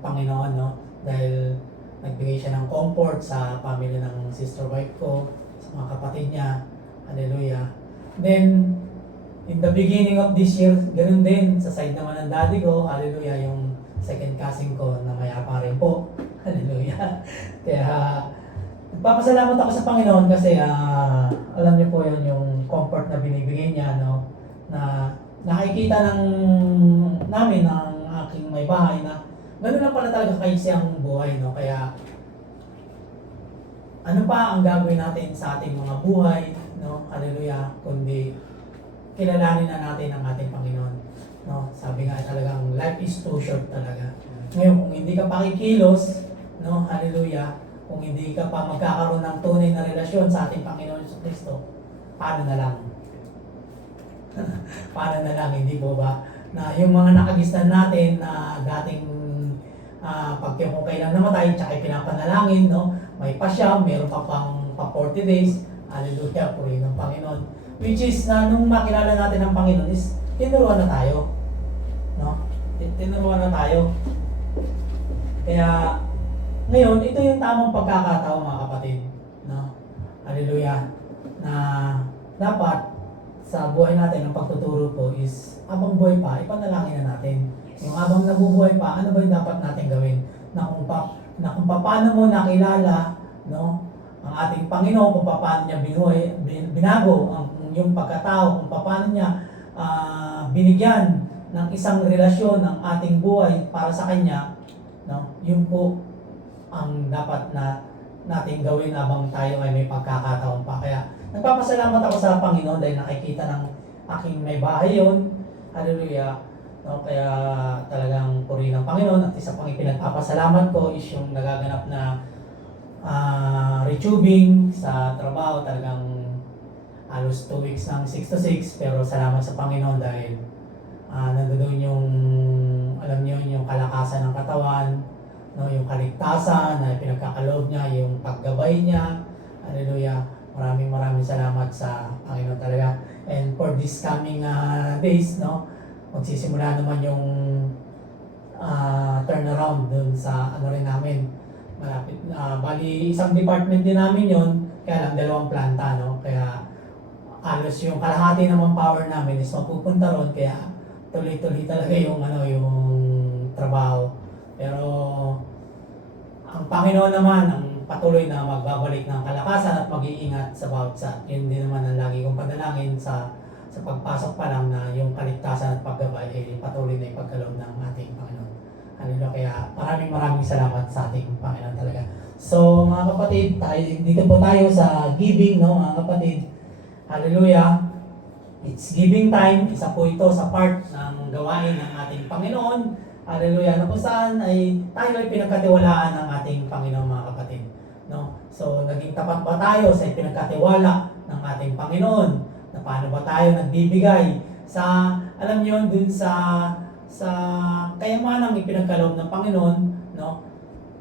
Panginoon, no, dahil nagbigay siya ng comfort sa pamilya ng sister wife ko, sa mga kapatid niya, hallelujah. Then in the beginning of this year, ganun din sa side naman ng daddy ko, hallelujah, yung second cousin ko na mayapa rin po. Hallelujah. Kaya, nagpapasalamat ako sa Panginoon kasi alam niyo po yun yung comfort na binibigay niya, no? Na nakikita namin ng aking may bahay na gano'n lang pala talaga kaisi ang buhay, no? Kaya, ano pa ang gagawin natin sa ating mga buhay, no? Hallelujah. Kundi, kilalanin na natin ang ating Panginoon, no? Sabi nga talagang life is too short talaga. Ngayon, kung hindi ka pakikilos, no, hallelujah, kung hindi ka pa magkakaroon ng tunay na relasyon sa ating Panginoon Jesucristo, paano na lang? Paano na lang, hindi po ba? Na yung mga nakagisnan natin na dating pag kung kailan namatay, tsaka pinapanalangin, no? May pasyam, meron pa pang 40 days, hallelujah, purihin ng Panginoon. Which is, nung makilala natin ang Panginoon is, tinuruan na tayo, no? Tinuruan na tayo. Kaya, ngayon, ito yung tamang pagkakataon, mga kapatid, no? Hallelujah. Na dapat sa buhay natin, ang pagtuturo po is, habang buhay pa, ipanalangin na natin. Yung habang nabubuhay pa, ano ba yung dapat natin gawin? Na kung paano mo nakilala, no, ang ating Panginoon, kung paano niya binago ang yung pagkatao, kung paano niya binigyan ng isang relasyon ng ating buhay para sa Kanya, no, yun po ang dapat na natin gawin habang tayo ay may pagkakataon pa. Kaya nagpapasalamat ako sa Panginoon dahil nakikita ng aking may bahay yun. Hallelujah. No, kaya talagang puri ng Panginoon. At isa pang ipinagpapasalamat ko is yung nagaganap na retubing sa trabaho. Talagang halos 2 weeks ng 6 to 6. Pero salamat sa Panginoon dahil nandoon yung, alam niyo, yung kalakasan ng katawan, no, yung kaligtasan na pinagkakaloob niya, yung paggabay niya. Hallelujah. Maraming salamat sa Panginoon talaga. And for this coming days, no, magsisimula naman yung turnaround dun sa ano rin namin. Malapit, bali isang department din namin yon, kaya lang 2 planta, no. Kaya halos yung kalahati naman power namin is mapupunta ron, kaya tuloy-tuloy talaga yung yung trabaho. Pero ang Panginoon naman ang patuloy na magbabalik ng kalakasan at mag-iingat sa bawat isa. Yun din naman ang lagi kong panalangin sa pagpasok pa lang, na yung kaligtasan at paggabay ay patuloy na ipagkaloob ng ating Panginoon. Hallelujah. Kaya maraming salamat sa ating Panginoon talaga. So mga kapatid, dito po tayo sa giving, no, mga kapatid. Hallelujah. It's giving time. Isa po ito sa part ng gawain ng ating Panginoon. Hallelujah. Na kung saan ay tayo ay pinagkatiwalaan ng ating Panginoon, mga kapatid. No? So, naging tapat ba tayo sa pinagkatiwala ng ating Panginoon? Na paano ba tayo nagbibigay sa, alam niyo, dun sa kayamanang ipinagkaloob ng Panginoon, no?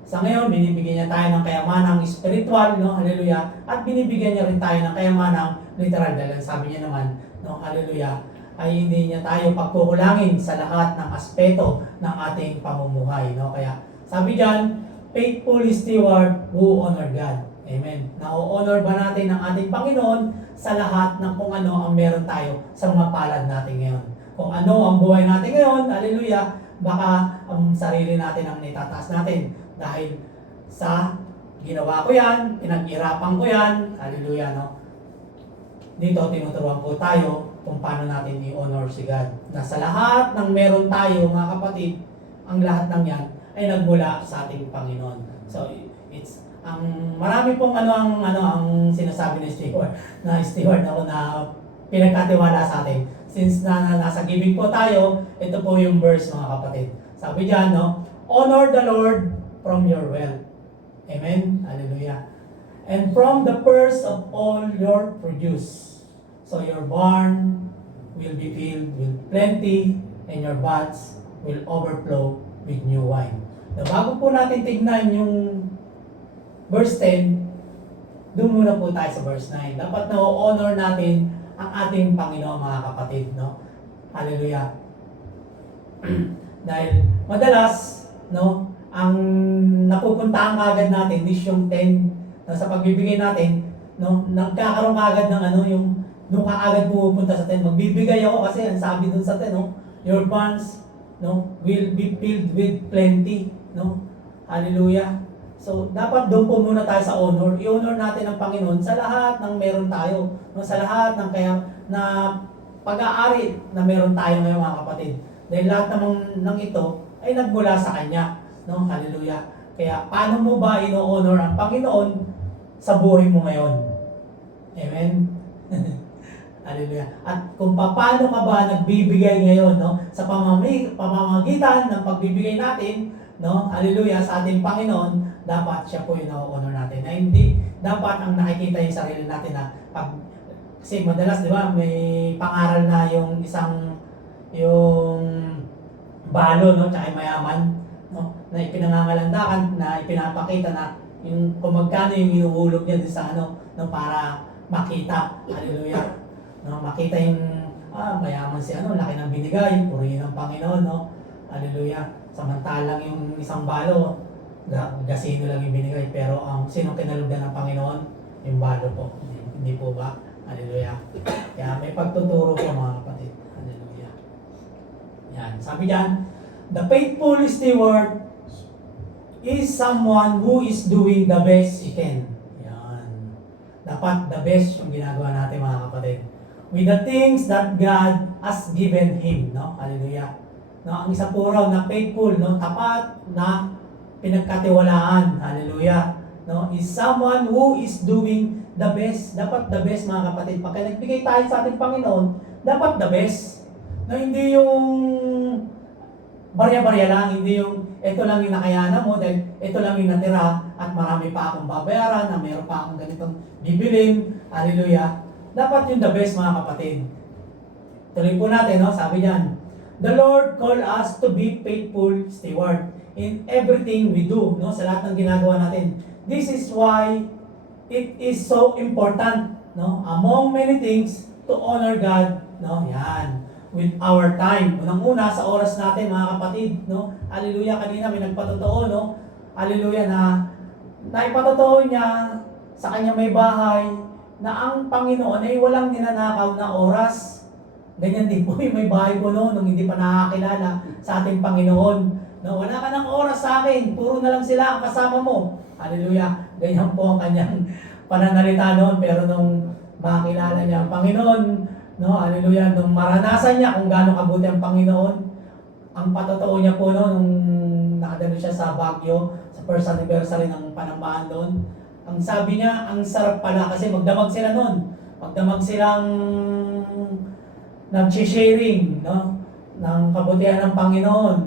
Sa ngayon, binibigyan niya tayo ng kayamanang spiritual, no? Hallelujah. At binibigyan niya rin tayo ng kayamanang literal. Dahil sabi niya naman, no? Hallelujah, ay hindi niya tayo pagkukulangin sa lahat ng aspeto ng ating pamumuhay, no? Kaya sabi diyan, faithful steward who honor God. Amen. Na-honor ba natin ang ating Panginoon sa lahat ng kung ano ang meron tayo sa mga palad natin ngayon? Kung ano ang buhay natin ngayon, hallelujah, baka ang sarili natin ang nitataas natin. Dahil sa ginawa ko yan, pinag-irapan ko yan, hallelujah, no? Dito tinuturuan po tayo kung paano natin i-honor si God. Na sa lahat ng meron tayo, mga kapatid, ang lahat ng yan ay nagmula sa ating Panginoon. So it's marami pong ang sinasabi ng steward ako na pinagkatiwala sa atin. Since nasa giving po tayo, ito po yung verse, mga kapatid. Sabi diyan, no, honor the Lord from your wealth. Amen. Hallelujah. And from the purse of all your produce. So your barn will be filled with plenty, and your vats will overflow with new wine. Na bago po natin tignan yung verse 10, doon muna po tayo sa verse 9. Dapat na-honor natin ang ating Panginoon, mga kapatid, no? Hallelujah. Dahil madalas, no, ang napupuntahan kagad natin is yung 10 na sa pagbibigay natin, no, nagkakaroon kagad ng yung doon ka agad pupunta sa 10. Magbibigay ako kasi ang sabi doon sa 10, no, your barns, no, will be filled with plenty, no? Hallelujah. So, dapat doon po muna tayo sa honor. I-honor natin ang Panginoon sa lahat ng meron tayo, no, sa lahat ng pag-aari na meron tayo ngayon, mga kapatid. Dahil lahat ng ito ay nagmula sa Kanya, no? Hallelujah. Kaya paano mo ba ino-honor ang Panginoon sa buhay mo ngayon? Amen. Hallelujah. At kung paano ka ba nagbibigay ngayon, no, sa pamamagitan ng pagbibigay natin, no, hallelujah, sa ating Panginoon, dapat siya po yung na-honor natin. Na hindi dapat ang nakikita yung sarili natin na kasi madalas, di ba, may pangaral na yung yung balo, no, tsaka yung mayaman, no, na ipinangangalandakan, na ipinapakita na yung kung magkano yung inuhulog niya din sa no, para makita. Hallelujah. No, makita yung mayaman si laki ng binigay, purihin ng Panginoon, no? Hallelujah. Samantalang yung isang balo, gasino lang yung binigay, pero ang sinong kinalugdan ng Panginoon, yung balo po. Hindi po ba? Hallelujah. Kaya may pagtuturo po mga kapatid. Hallelujah. Yan. Sabi diyan, the faithful steward is someone who is doing the best he can. Yan. Dapat the best yung ginagawa natin mga kapatid. With the things that God has given him. No? Hallelujah. No, ang isa po raw na faithful, no, tapat na pinagkatiwalaan. Hallelujah. No, is someone who is doing the best. Dapat the best mga kapatid. Pag nagbigay tayo sa ating Panginoon, dapat the best. No, hindi yung barya-barya lang, hindi yung ito lang yung nakayanan mo dahil ito lang yung natira at marami pa akong babayaran, na mayroon pa akong ganitong bibilin. Hallelujah. Dapat yung the best mga kapatid. Tuloy po natin, no? Sabi diyan, the Lord call us to be faithful steward in everything we do, no? Sa lahat ng ginagawa natin. This is why it is so important, no? Among many things, to honor God, no? Yan. With our time. Unang-una sa oras natin, mga kapatid, no? Hallelujah, kanina may nagpatotoo, no? Hallelujah, na naipatotoo niya sa kanya may bahay na ang Panginoon ay walang ninanakaw na oras. Ganyan din po yung may bahay ko noon nung hindi pa nakakilala sa ating Panginoon. No, wala ka ng oras sa akin, puro na lang sila ang kasama mo. Hallelujah. Ganyan po ang kanyang pananalita noon, pero nung makilala niya ang Panginoon, no, hallelujah, nung maranasan niya kung gaano kabuti ang Panginoon, ang patotoo niya po noon, nung nakadalo siya sa Baguio, sa first anniversary ng Panambahan doon, ang sabi niya, ang sarap pala kasi magdamag sila noon. Magdamag silang nag-sharing, no, ng kabutihan ng Panginoon.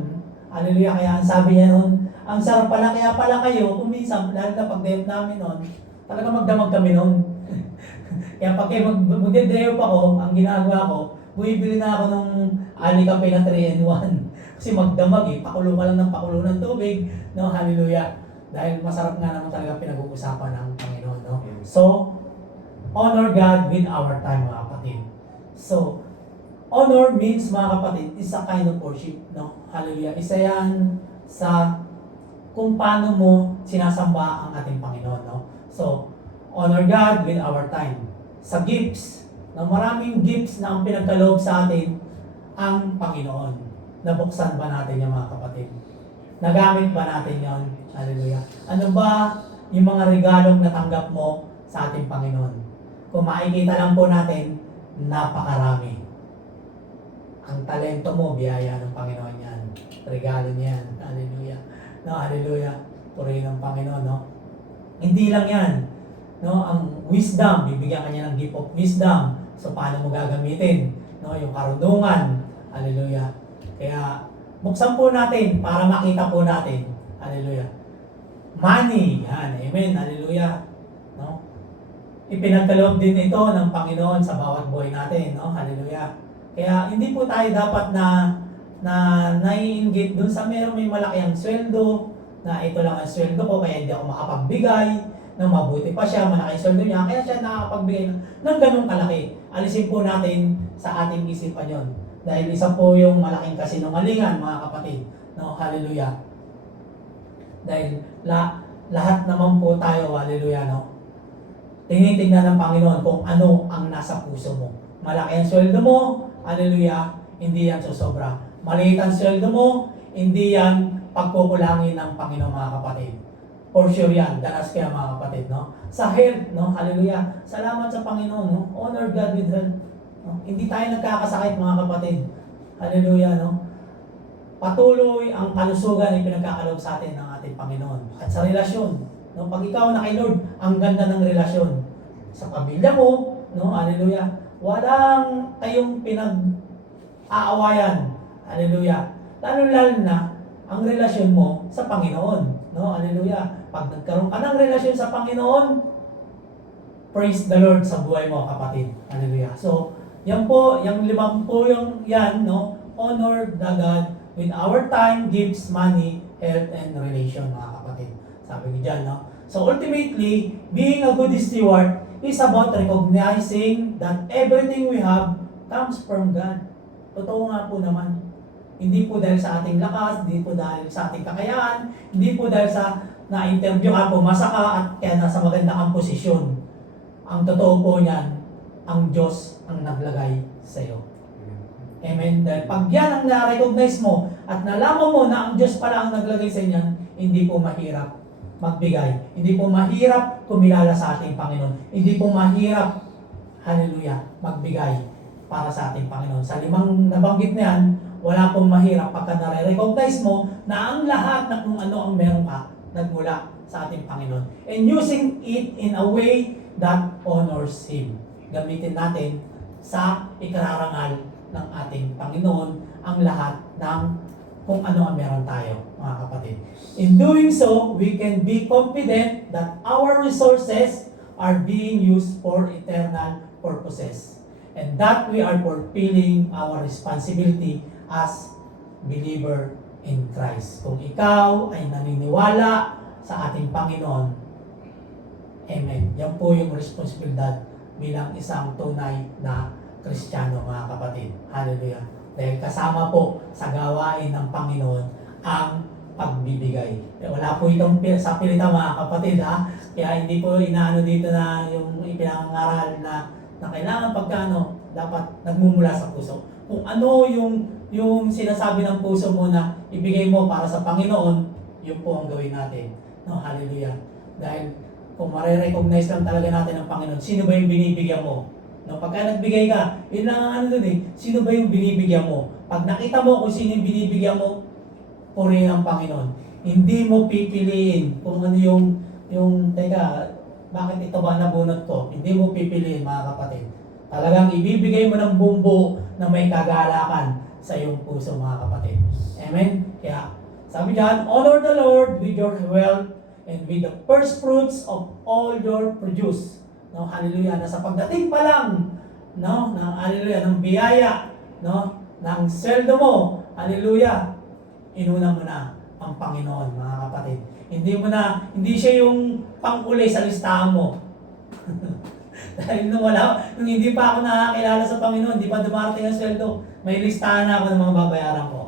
Hallelujah. Kaya ang sabi niya noon, ang sarap pala, kaya pala kayo, kung minsan, lalo na pag-date namin noon, talaga magdamag kami noon. Kaya pag mag-day off ako, ang ginagawa ko, bumibili na ako ng alikape na 3-in-1. Kasi magdamag eh, pakulo ka lang ng pakulo ng tubig. No, hallelujah. Dahil masarap nga naman talaga pinag-uusapan ng Panginoon. No? So, honor God with our time, mga kapatid. So, honor means, mga kapatid, is a kind of worship. No? Hallelujah. Isa yan sa kung paano mo sinasamba ang ating Panginoon. No? So, honor God with our time. Sa gifts, na maraming gifts na ang pinagkaloob sa atin ang Panginoon. Nabuksan ba natin yung mga kapatid? Nagamit ba natin yon? Hallelujah. Ano ba yung mga regalong natanggap mo sa ating Panginoon? Kung makikita lang po natin, napakarami. Ang talento mo, biyaya ng Panginoon yan. Regalo niyan. Hallelujah. No, hallelujah. Purihin ng Panginoon, no? Hindi lang yan. No, ang wisdom, bibigyan ka niya ng gift of wisdom. So, paano mo gagamitin? No, yung karunungan. Hallelujah. Kaya, buksan po natin para makita po natin. Hallelujah. Money. Yan. Amen. Hallelujah. No? Ipinagkaloob din ito ng Panginoon sa bawat buhay natin. No? Hallelujah. Kaya, hindi po tayo dapat na naiinggit dun sa meron may malaki ang sweldo, na ito lang ang sweldo ko, kaya hindi ako makapagbigay, na mabuti pa siya, malaki ang sweldo niya, kaya siya nakakapagbigay ng ganung kalaki. Alisin po natin sa ating isipan yon. Dahil isa po yung malaking kasinungalingan, mga kapatid. No, hallelujah. Dahil lahat naman po tayo, hallelujah, no? Tinitingnan ng Panginoon kung ano ang nasa puso mo. Malaki ang sweldo mo, hallelujah, hindi yan susobra. Maliit ang sweldo mo, hindi yan pagkukulangin ng Panginoon, mga kapatid. For sure yan, danas kaya mga kapatid, no? Sa health, no? Hallelujah. Salamat sa Panginoon, no? Honor God with health. No? Hindi tayo nagkakasakit, mga kapatid. Hallelujah, no? Patuloy ang kalusugan ay pinagkakaloob sa atin ng ating Panginoon. At sa relasyon, no? Pag ikaw na kay Lord, ang ganda ng relasyon. Sa pamilya mo, no? Hallelujah. Walang kayong pinag-aawayan. Hallelujah. Lalo-lalo na ang relasyon mo sa Panginoon. No? Hallelujah. Pag nagkaroon ka ng relasyon sa Panginoon, praise the Lord sa buhay mo, kapatid. Hallelujah. So, yan po, yung limang po yung yan, no? Honor the God with our time, gifts, money, health, and relation, mga kapatid. Sabi ni John, no? So, ultimately, being a good steward is about recognizing that everything we have comes from God. Totoo nga po naman. Hindi po dahil sa ating lakas, hindi po dahil sa ating kakayahan, hindi po dahil sa na-interview ka, pumasa ka, at kaya nasa maganda kang posisyon. Ang totoo po niyan, ang Diyos ang naglagay sa iyo. Amen. Dahil pag yan ang na-recognize mo at nalaman mo na ang Diyos pala ang naglagay sa inyo, hindi po mahirap magbigay. Hindi po mahirap kumilala sa ating Panginoon. Hindi po mahirap, hallelujah, magbigay para sa ating Panginoon. Sa 5 nabanggit na yan, wala pong mahirap pagka nare-recognize mo na ang lahat na kung ano ang meron ka, nagmula sa ating Panginoon. And using it in a way that honors Him. Gamitin natin sa ikararangal ng ating Panginoon ang lahat ng kung ano ang meron tayo, mga kapatid. In doing so, we can be confident that our resources are being used for eternal purposes and that we are fulfilling our responsibility as believer in Christ. Kung ikaw ay naniniwala sa ating Panginoon, amen. Yan po yung responsibilidad bilang isang tunay na Kristiyano, mga kapatid. Hallelujah. Dahil kasama po sa gawain ng Panginoon ang pagbibigay. Wala po itong sa pilitan, mga kapatid, ha? Kaya hindi po inaano dito na yung ipinangaral na kailangan pagkano, dapat nagmumula sa puso. Kung ano yung sinasabi ng puso mo na ibigay mo para sa Panginoon, yun po ang gawin natin. No, hallelujah. Dahil kung marirecognize lang talaga natin ang Panginoon, sino ba yung binibigyan mo? No, pagka nagbigay ka, yun lang ang ano dun eh, sino ba yung binibigyan mo? Pag nakita mo kung sino yung binibigyan mo, purihin ang Panginoon. Hindi mo pipiliin kung ano yung teka, bakit ito ba nabunot ko? Hindi mo pipiliin, mga kapatid. Talagang ibibigay mo ng bumbo na may kagalakan sa iyong puso, mga kapatid. Amen? Kaya, sabi diyan, honor the Lord with your wealth and with the first fruits of all your produce. No, hallelujah, na sa pagdating pa lang, no, ng hallelujah, ng biyaya, no, ng sweldo mo, hallelujah, inuna mo na ang Panginoon, mga kapatid. Hindi siya yung pang-uli sa listahan mo. Dahil nung hindi pa ako nakakilala sa Panginoon, hindi pa dumarating ang sweldo, may listahan na ako ng mga babayaran ko.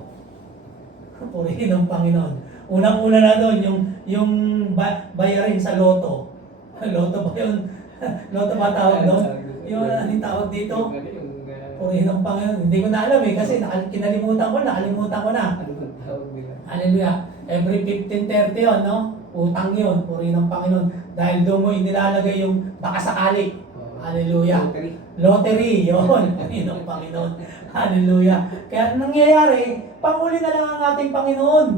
Purihin ang Panginoon. Unang-una na doon, yung bayarin sa loto. Loto ba yun? Loto ba tawag doon? Yung anong tawag dito? Purihin ang Panginoon. Hindi ko na alam eh, kasi nakalimutan ko na. Hallelujah. Every 15:30 yun, no? Utang yun, purihin ang Panginoon. Dahil doon mo inilalagay yung baka sakali. Hallelujah. Lottery, yun. Purihin ang Panginoon. Hallelujah. Kaya nangyayari, panguli na lang ang ating Panginoon.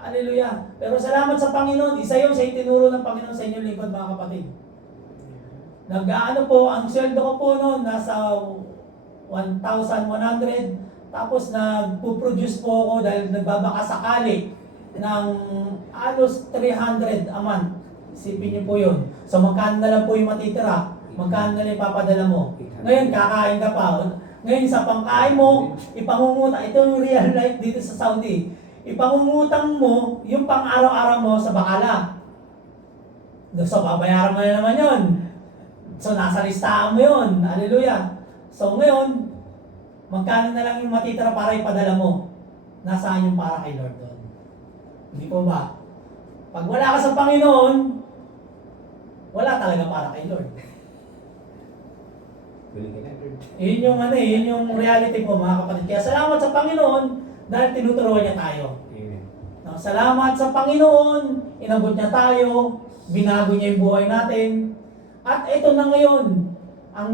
Hallelujah. Pero salamat sa Panginoon, isa yun sa itinuro ng Panginoon sa inyong lingkod, mga kapatid. Nag-ano po, ang sweldo ko po noon, nasa 1,100. Tapos nagpo-produce po ako dahil nagbabakasakali ng halos 300 a month. Isipin niyo po yun. So magkano na lang po yung matitira? Magkano na lang ipapadala mo? Ngayon, kakain ka pa. Ngayon, sa pangkain mo, ipangungutang. Ito yung real life dito sa Saudi. Ipangungutang mo yung pang-araw-araw mo sa bakala. So, babayaran mo na naman yun. So, nasa listahan mo yun. Hallelujah. So, ngayon, magkano na lang yung matitira para ipadala mo? Nasaan yung para kay Lord doon? Hindi po ba? Pag wala ka sa Panginoon, wala talaga para kay Lord. Yun yung reality po, mga kapatid. Kaya salamat sa Panginoon dahil tinuturuan niya tayo. No, salamat sa Panginoon, inabot niya tayo, binago niya yung buhay natin. At ito na ngayon ang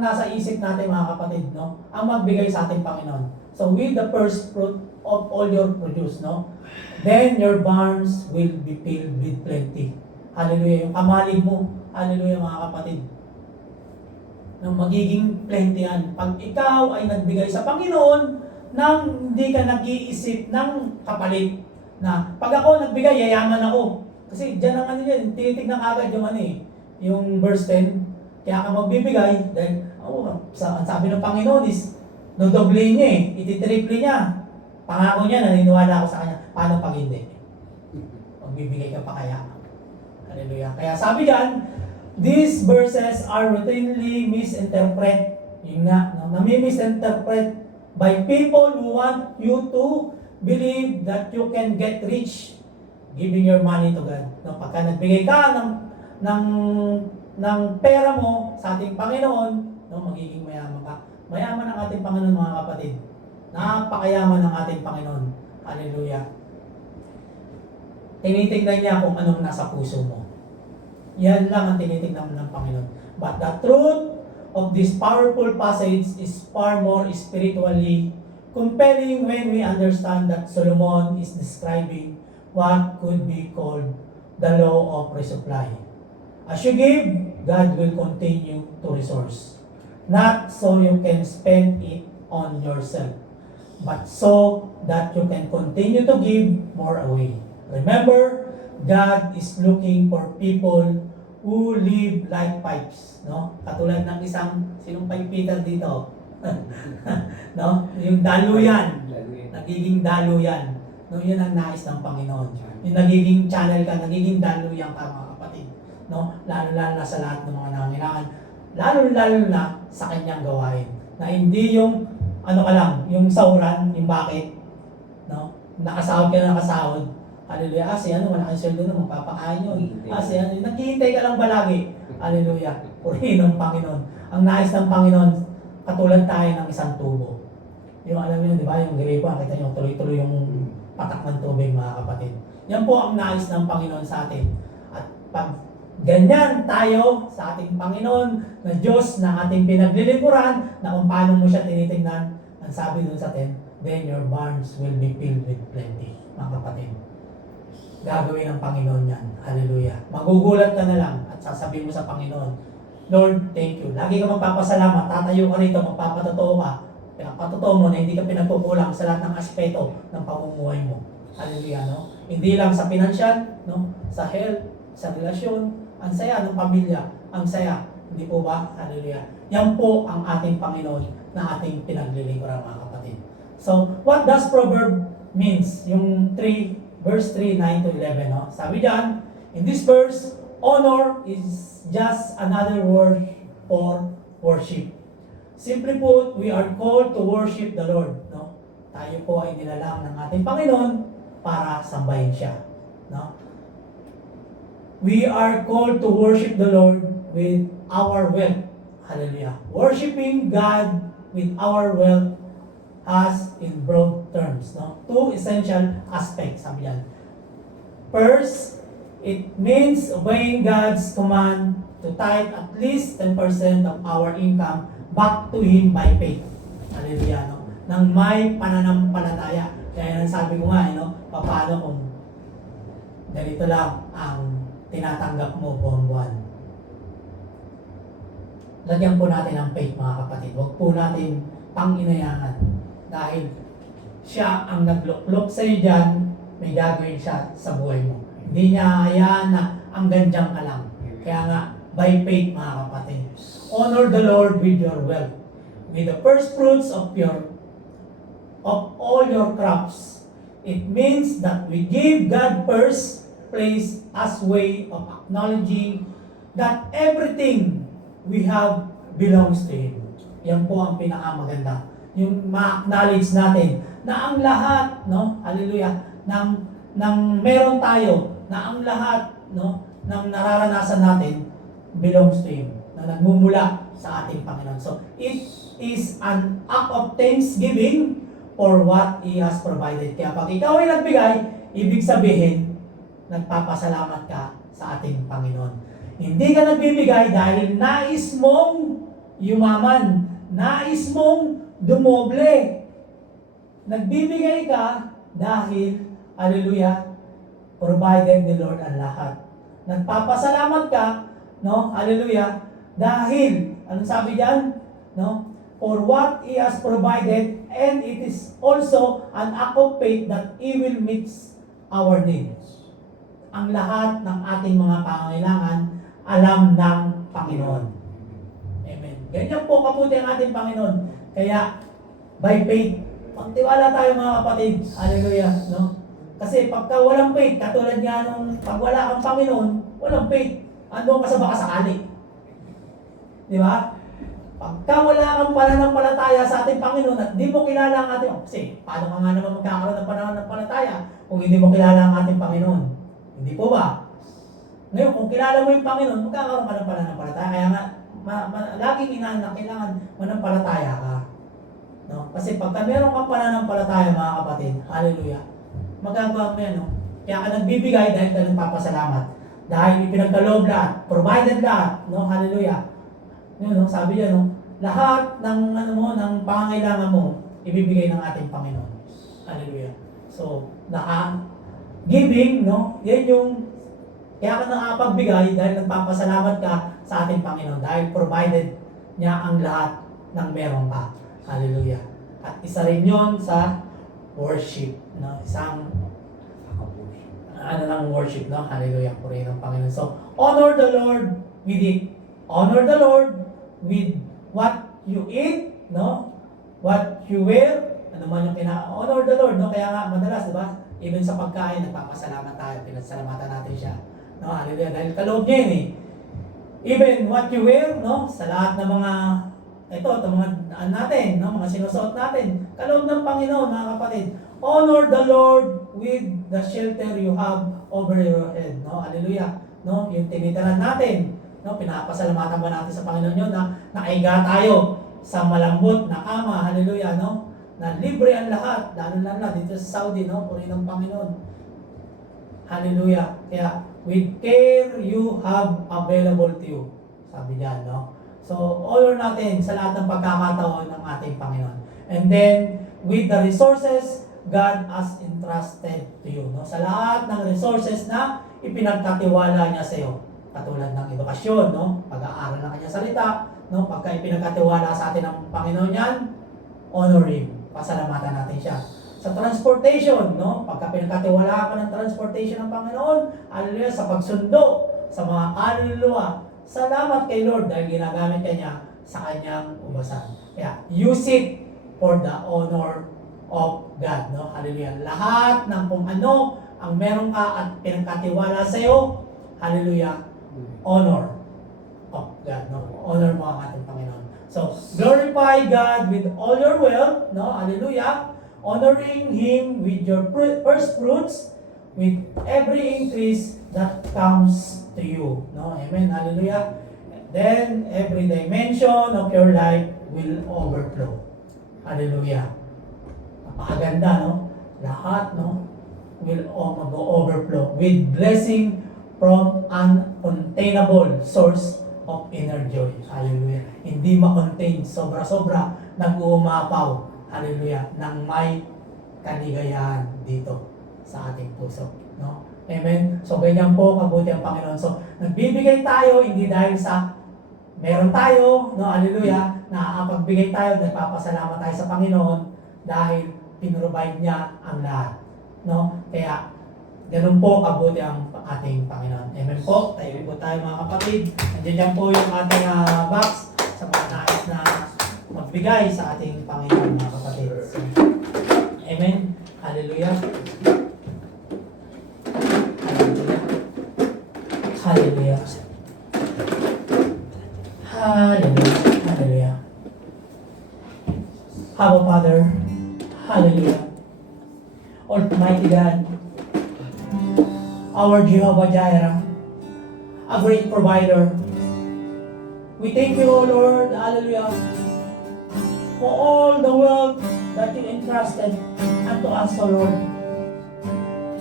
nasa isip natin, mga kapatid, no? Ang magbigay sa ating Panginoon. So with the first fruit of all your produce, no? Then your barns will be filled with plenty. Hallelujah. Yung kamalig mo, hallelujah, mga kapatid. No, magiging plenty yan. Pag ikaw ay nagbigay sa Panginoon nang hindi ka nag-iisip ng kapalit. Na pag ako nagbigay, yayaman ako. Kasi dyan ang ano yan, tinitignan agad yung yung verse 10. Kaya ka magbibigay, dahil sabi ng Panginoon is, dodoble niya ititriple niya. Pangako niya, naniniwala ako sa kanya. Paano pag hindi? Magbibigay ka pa kaya? Hallelujah. Kaya sabi dyan, these verses are routinely misinterpreted. Yun nga, no? Nami-misinterpret by people who want you to believe that you can get rich giving your money to God. No, pagka nagbigay ka ng ng pera mo sa ating Panginoon, no, magiging mayaman ka. Mayaman ang ating Panginoon, mga kapatid. Napakayaman ng ating Panginoon. Hallelujah. Tinitignan niya kung anong nasa puso mo. Yan lang ang tinitignan ng Panginoon. But the truth of this powerful passage is far more spiritually compelling when we understand that Solomon is describing what could be called the law of resupply. As you give, God will continue to resource. Not so you can spend it on yourself, but so that you can continue to give more away. Remember, God is looking for people who live like pipes, no? Katulad ng isang sinong pipe Peter dito. No? Yung daluyan, nagiging daluyan. No, yun ang nais ng Panginoon. Yung nagiging channel ka, nagiging daluyan ka, mga kapatid. No? Lalo-lalo na sa lahat ng mga nangangailangan. Lalo-lalo na sa kanyang gawain. Na hindi yung ano ka lang, yung sahuran, yung bakit, no? Nakasahod ka na nakasahod. Hallelujah. Si ano, wala kang sweldo na, magpapakain yun. Si ano, naghihintay ka lang balagi. Hallelujah. Purihin ng Panginoon. Ang nais ng Panginoon, katulad tayo ng isang tubo. Yung alam niyo, di ba, yung gripo, kita niyo, tuloy-tuloy yung patak ng tubig, mga kapatid. Yan po ang nais ng Panginoon sa atin. At pag ganyan tayo sa ating Panginoon, na Diyos na ating pinaglilingkuran, na kung paano mo siya tinitingnan, ang sabi dun sa 10, then your barns will be filled with plenty, mga kapatid. Gagawin ng Panginoon yan. Hallelujah. Magugulat ka na lang at sasabihin mo sa Panginoon, Lord, thank you. Lagi ka magpapasalamat. Tatayo ka rito, magpapatotoo ka. Patotoo mo na hindi ka pinagkukulang sa lahat ng aspeto ng pamumuhay mo. Hallelujah, no? Hindi lang sa financial, no? Sa health, sa relasyon, ang saya ng pamilya, ang saya. Hindi po ba? Hallelujah. Yan po ang ating Panginoon na ating pinaglilingkuran, mga kapatid. So, what does proverb means? Yung 3, verse 3, 9 to 11, no? Sabi diyan, in this verse, honor is just another word for worship. Simply put, we are called to worship the Lord, no? Tayo po ay nilalang ng ating Panginoon para sambahin siya, no? We are called to worship the Lord with our wealth. Hallelujah. Worshiping God with our wealth has in broad terms, no? Two essential aspects, sabi yan. First, it means obeying God's command to tithe at least 10% of our income back to Him by faith. Hallelujah, no? Nang may pananampalataya. Kaya nang sabi ko nga, no? Paano kung ganito lang ang tinatanggap mo buwan-buwan. Lagyan po natin ang faith, mga kapatid. Huwag po natin pang-inayangan. Dahil siya ang nagluklok sa iyo dyan, may gagawin siya sa buhay mo. Hindi niya hayaan na hanggang dyan ka lang. Kaya nga, by faith, mga kapatid. Honor the Lord with your wealth, with the first fruits of all your crops. It means that we give God first place as way of acknowledging that everything we have belongs to Him. Yan po ang pinakamaganda. Yung ma-acknowledge natin na ang lahat, no, hallelujah, ng meron tayo, na ang lahat, no, ng nararanasan natin belongs to Him, na nagmumula sa ating Panginoon. So, it is an act of thanksgiving for what He has provided. Kaya pag ikaw ay nagbigay, ibig sabihin, nagpapasalamat ka sa ating Panginoon. Hindi ka nagbibigay dahil nais mong yumaman, nais mong dumoble. Nagbibigay ka dahil, hallelujah, provided ni Lord ang lahat. Nagpapasalamat ka, no, hallelujah, dahil, anong sabi diyan? No? For what He has provided, and it is also an act of faith that He will meet our needs. Ang lahat ng ating mga pangangailangan, alam ng Panginoon. Amen. Ganyan po kaputi ang ating Panginoon. Kaya, by faith, pagtiwala tayo, mga kapatid. Hallelujah. No? Kasi pagka walang faith, katulad nga nung pag wala kang Panginoon, walang faith. Ando ka sa baka sakali. Di ba? Pagka wala kang pananampalataya sa ating Panginoon at di mo kilala ang ating... Kasi, paano ka nga naman magkakaroon ng pananampalataya kung hindi mo kilala ang ating Panginoon? Hindi po ba? Ngayon, kung kilala mo yung Panginoon, magkakaroon ka ng pananampalataya. Kaya nga, laging inaan na kailangan manampalataya ka. No? Kasi pagka meron kang pananampalataya, mga kapatid, hallelujah, magagawa mo yan. No? Kaya ka nagbibigay dahil ka nagpapasalamat. Dahil ipinagkaloob lahat, provided lahat, no? Hallelujah. Yun, no? Sabi niya, no? Lahat ng ng pangangailangan mo, ibibigay ng ating Panginoon. Hallelujah. So, giving, no? Yan yung kaya ka nakapagbigay dahil nagpapasalamat ka sa ating Panginoon dahil provided niya ang lahat ng meron ka. Hallelujah. At isa rin yun sa worship, no? Isang ng worship, no? Hallelujah. Purihin ang Panginoon. So, honor the Lord with it. Honor the Lord with what you eat, no? What you wear. Ano man yung honor the Lord, no? Kaya nga, madalas, di ba? Even sa pagkain, nagpapasalamat tayo. Pinasalamatan natin siya. No? Hallelujah. Dahil kaloob niya yun, eh. Even what you wear, no? Sa lahat ng mga itong mga natin, no? Mga sinusuot natin. Kaloob ng Panginoon, mga kapatid. Honor the Lord with the shelter you have over your head, no? Hallelujah. No? Yung tinitirahan natin, no? Pinapasalamatan ba natin sa Panginoon yun na nakaiga tayo sa malambot na kama, hallelujah, no? Na libre ang lahat, lalo na dito sa Saudi, no? Purihin ng Panginoon. Hallelujah. Kaya, with care you have available to you. Sabi diyan, no? So, honor natin sa lahat ng pagkakataon ng ating Panginoon. And then, with the resources God has entrusted to you. No? Sa lahat ng resources na ipinagkatiwala niya sa iyo. Katulad ng edukasyon, no? Pag-aaral ng kanyang salita, no? Pagka ipinagkatiwala sa atin ng Panginoon yan, honor Him. Pasalamatan natin siya. Sa transportation, no? Pagka pinagkatiwala ka ng transportation ng Panginoon, hallelujah, sa pagsundo, sa mga kaluluwa, salamat kay Lord dahil ginagamit ka niya sa kanyang ubasan. Kaya, use it for the honor of God, no? Hallelujah. Lahat ng kung ano ang meron ka at pinagkatiwala sa iyo, hallelujah, honor of God, no? Honor mo ang ating Panginoon. So, glorify God with all your wealth, no? Hallelujah. Honoring Him with your first fruits, with every increase that comes to you, no? Amen. Hallelujah. Then, every dimension of your life will overflow. Hallelujah. Napakaganda, no? Lahat, no? Will mag-overflow with blessing from uncontainable source of inner joy. Hallelujah. Hindi ma-contain. Sobra-sobra. Nag-uumapaw. Hallelujah. Nang may kaligayahan dito sa ating puso. No? Amen? So, ganyan po kabuti ang Panginoon. So, nagbibigay tayo hindi dahil sa meron tayo, no? Hallelujah. Nakakapagbigay tayo, nagpapasalamat tayo sa Panginoon dahil pinrovide niya ang lahat. No? Kaya, ganun po kabuti ang ating Panginoon. Amen po. Tayo po tayo mga kapatid. Nandiyan po yung ating box sa mga nais na magbigay sa ating Panginoon mga kapatid. So, amen. Hallelujah. Hallelujah. Hallelujah. Hallelujah. Our Father, hallelujah. Almighty God, our Jehovah Jireh, a great provider. We thank you, O Lord, hallelujah, for all the wealth that you entrusted unto us, O Lord.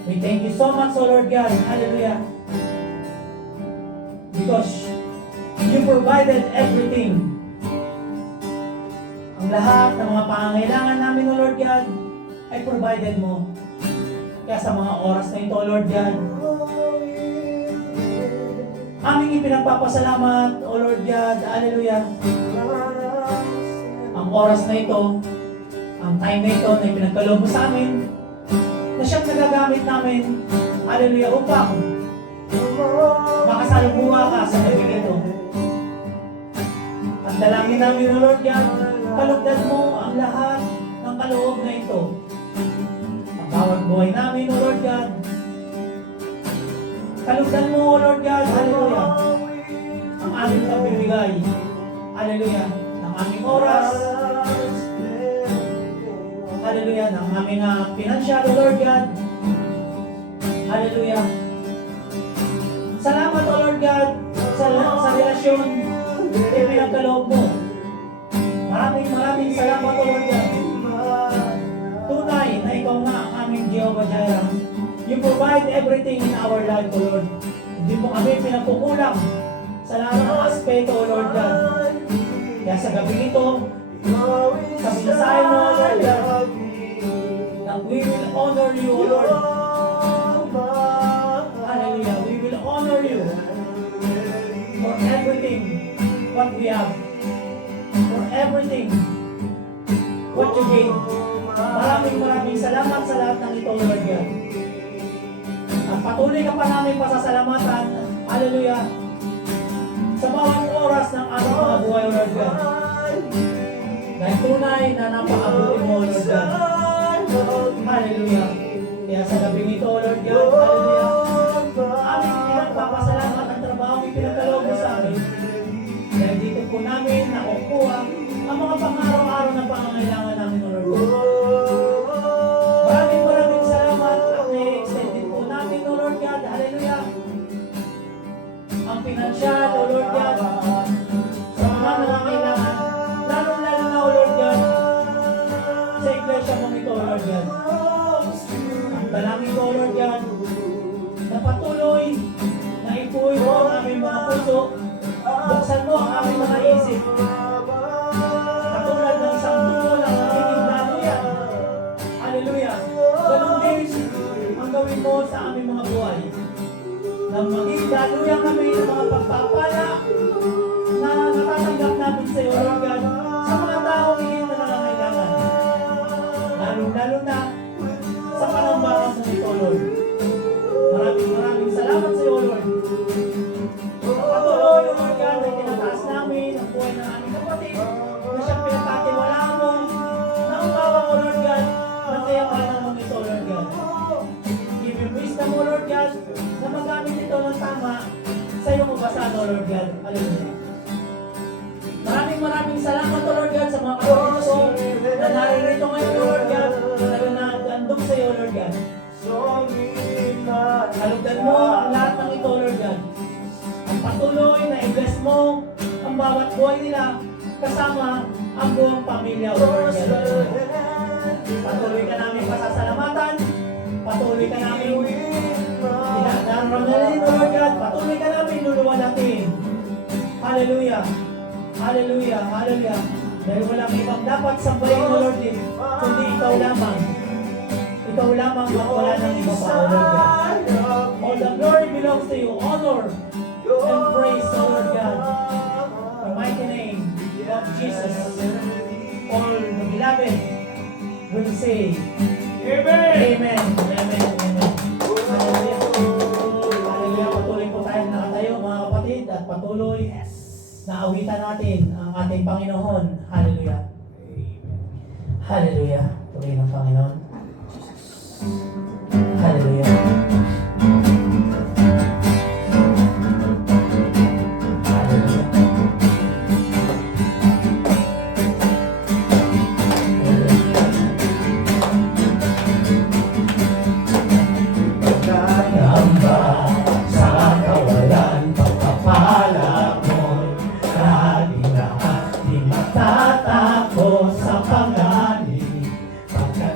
We thank you so much, O Lord God, hallelujah, because you provided everything. Ang lahat ng mga pangangailangan namin, O Lord God, ay provided mo. Kaya sa mga oras na ito, O Lord God, aming ipinagpapasalamat, O Lord God, hallelujah. Ang oras na ito, ang time na ito na ipinagkaloob mo sa amin, na siyang nagagamit namin, hallelujah, upang makasalubunga ka sa gabi ito. Ang dalangin namin, O Lord God, kalugdan mo ang lahat ng kaloob na ito. Ang bawat buhay namin, O Lord God, kalugdan mo, O Lord God, hallelujah, ang aming pagbibigay, hallelujah, ng aming oras, hallelujah, ng aming financial, O Lord God, hallelujah. Salamat ngayon, ipinagkaloob mo. Maraming salamat, O Lord God. Tunay na ikaw nga ang aming Jehovah Jireh. You provide everything in our life, O Lord. Hindi mo kami pinagkukulang sa lahat ng aspeto, O Lord God. Kaya sa gabi ito, sa mensahe mo, O Lord God, na we will honor you, O Lord. Hallelujah. We will honor you for everything what we have. For everything what you gave. Maraming salamat sa lahat ng ito, Lord God. At patuloy ka pa namin pasasalamatan, hallelujah, sa bawat oras ng aming mga buhay, Lord God. Dahil tunay na napakabuti mo, Lord God. Hallelujah. Kaya sa gabing ito, Lord God, hallelujah, aming pinagpapasalamat ang trabaho ipinagkaloob mo sa amin. Dahil dito po namin nakukuha ang mga pang-araw-araw na pangangailangan namin, O Lord God. Maraming salamat at na-extend din po namin, O Lord God. Hallelujah. Ang pinansyal, O Lord God, sa mga nangangailangan, lalong-lalo na, O Lord God, sa iglesia mong ito, O Lord God. Ang dalangin ko, O Lord God, na patuloy na ipuwi mo ang aming mga puso, buksan mo ang aming mga isip, katulad ng isang dulo ng nagiging daluyan. Hallelujah. Ganun din ang gawin mo sa aming mga buhay. Nang maging daluyan kami ng mga pagpapala na natatanggap namin sa iyo, Lord God, sa mga taong higit na nangangailangan. Lalo na sa panambahan mo ito, Lord. Maraming salamat sa iyo, Lord. Patuloy, O Lord God, ay tinataas namin ang buhay ng aming kapatid na siyang pinagkatiwalaan mo na umawa, O Lord God, ng kayamanan mo nito, Lord God. Give him wisdom, O Lord God, na magamit ito ng tama sa iyong ubasan, O Lord God. Hallelujah. Maraming salamat, O Lord God, sa mga kapatid ko na naririto ngayon, O Lord God, na nagandong sa iyo, Lord God. Halugdan mo ang lahat ng ito, Lord God. Ang patuloy na i-bless mo ang bawat buhay nila kasama ang buong pamilya, O Lord God. Patuloy ka namin pasasalamatan. Patuloy ka namin dinadaramdalin, O Lord God. Patuloy ka namin luluwalatin. Hallelujah. Hallelujah. Hallelujah. Dahil walang ibang dapat sambahin, O Lord, kundi ikaw lamang. Ikaw lamang at wala nang iba pa, O Lord God. All the glory belongs to you. Honor and praise, O Lord God. The mighty name of Jesus. All the beloved will say, Amen. Amen. Amen. Amen. Hallelujah. Hallelujah. Patuloy po tayo nakatayo, mga kapatid, at patuloy na awitan natin ang ating Panginoon. Hallelujah. Hallelujah. Tuloy ng Panginoon. Hallelujah. Tatakbo sa panganib, pagka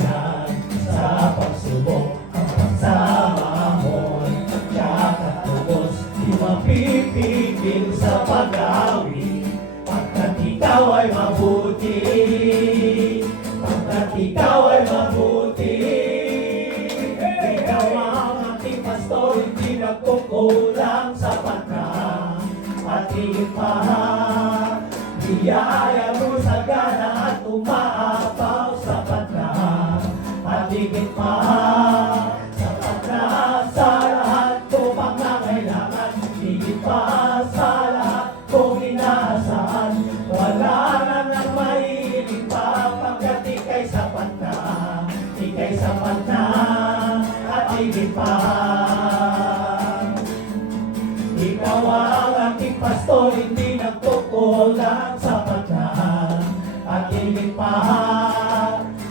kailan sa pagsubok ang pagsama mo'y tiyak at lubos. Di mapipigil sa pag-awi pagkat ikaw ay mabuti, pagkat ikaw ay mabuti. Ikaw ang aking pastor, hindi nagkukulang, sapat na at higit pa. Biyaya mo sa gana at umaapaw, sapat na at higit pa. Sapat na sa lahat ko pangangailangan, higit pa sa lahat kong inaasahan. Wala na nang maiiling pa pagkat ika'y sapat na, ika'y sapat na at higit pa. Ikaw ang aking pastor, hindi nagkukulang, sapat na at higit pa.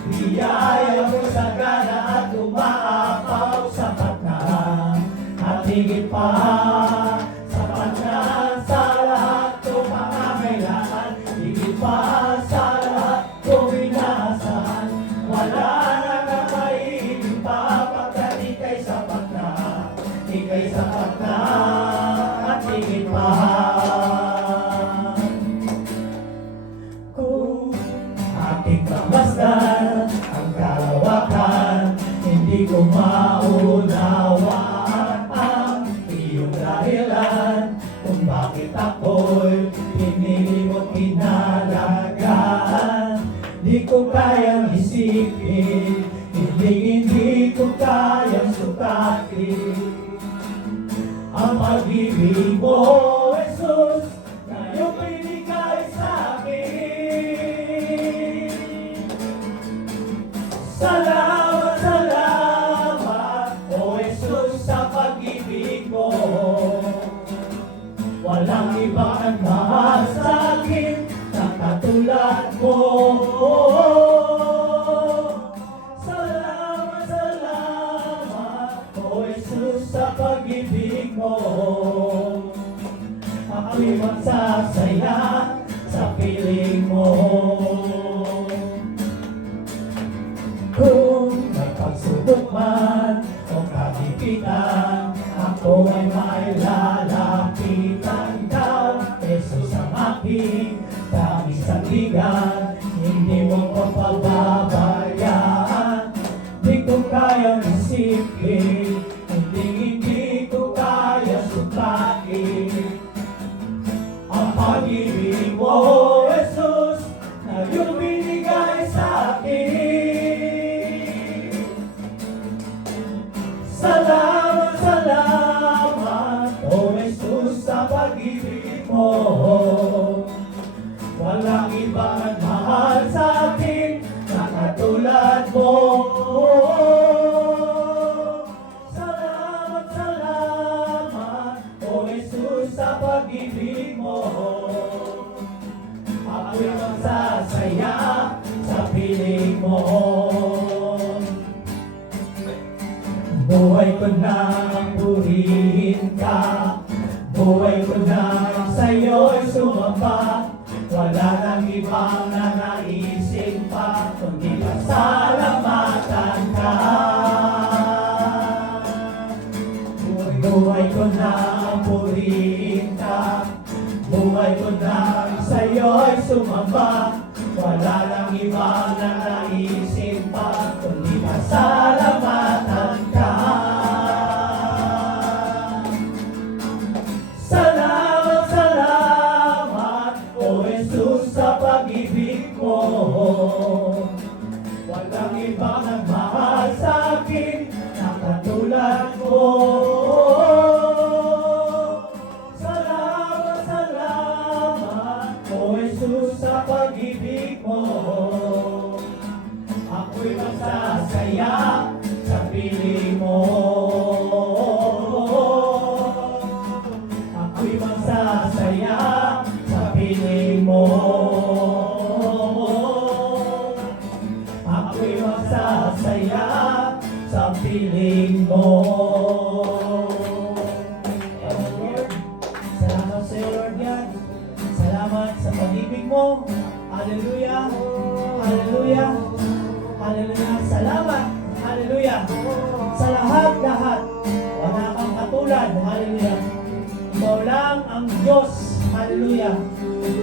Biyaya mo sa gana at umaapaw, sapat na at higit pa. Sapat na sa lahat kong pangangailangan, higit pa sa lahat kong inaasahan. Wala na nang maiiling pa pagkat ika'y sapat na, ika'y sapat na at higit pa. Kung aking pamasdan ang kalawakan, hindi ko maunawaan ang iyong dahilan kung bakit ako'y pinili mo kinalagaan. Di ko kayang isipin, hindi ko kayang sukatin ang pag-ibig mo, Jesus, na iyong binigay sa akin. Salamat, salamat, O Jesus, sa pag-ibig mo. Walang ibang nagmahal sa akin na katulad mo. Salamat, salamat, O Jesus, sa pag-ibig mo. Ako'y magsasaya sa piling mo. Kung may pagsubok man o kagipitan, ako ay may lalapitan. Ikaw, Jesus, ang aking tamis ang ligan, hindi mo ko pababayaan. Di ko kayang isipin, hindi ko kaya sukain ang pag-ibig mo, Jesus, na iyong binigay sa akin. Salamat, salamat, O Jesus, sa pag-ibig mo. Walang ibang nagmahal sa akin na katulad mo. Salamat, salamat, O Jesus, sa pag-ibig mo. Ako'y magsasaya sa piling mo. Buhay ko nang purihin ka, buhay ko nang sa'yo'y sumamba. Wala nang ibang nanaisin pa, kundi pasalamatan ka. Buhay ko nang purihin ka, buhay ko nang sa'yo'y sumamba. Wala nang ibang nanaisin pa, kundi pasalamatan ka. Salamat, salamat, O Jesus, sa pag-ibig mo. Walang ibang nagmahal sa akin na katulad mo. Salamat, salamat, O Jesus, sa pag-ibig mo. Ako'y magsasaya sa piling mo. Ako'y magsasaya sa piling mo. Ako'y magsasaya sa piling mo. Lord, salamat sa iyo, Lord God. Salamat sa pag-ibig mo. Hallelujah. Hallelujah. Hallelujah. salamat. Hallelujah. Sa lahat-lahat, wala kang katulad. Hallelujah. Ikaw lang ang Diyos. Hallelujah.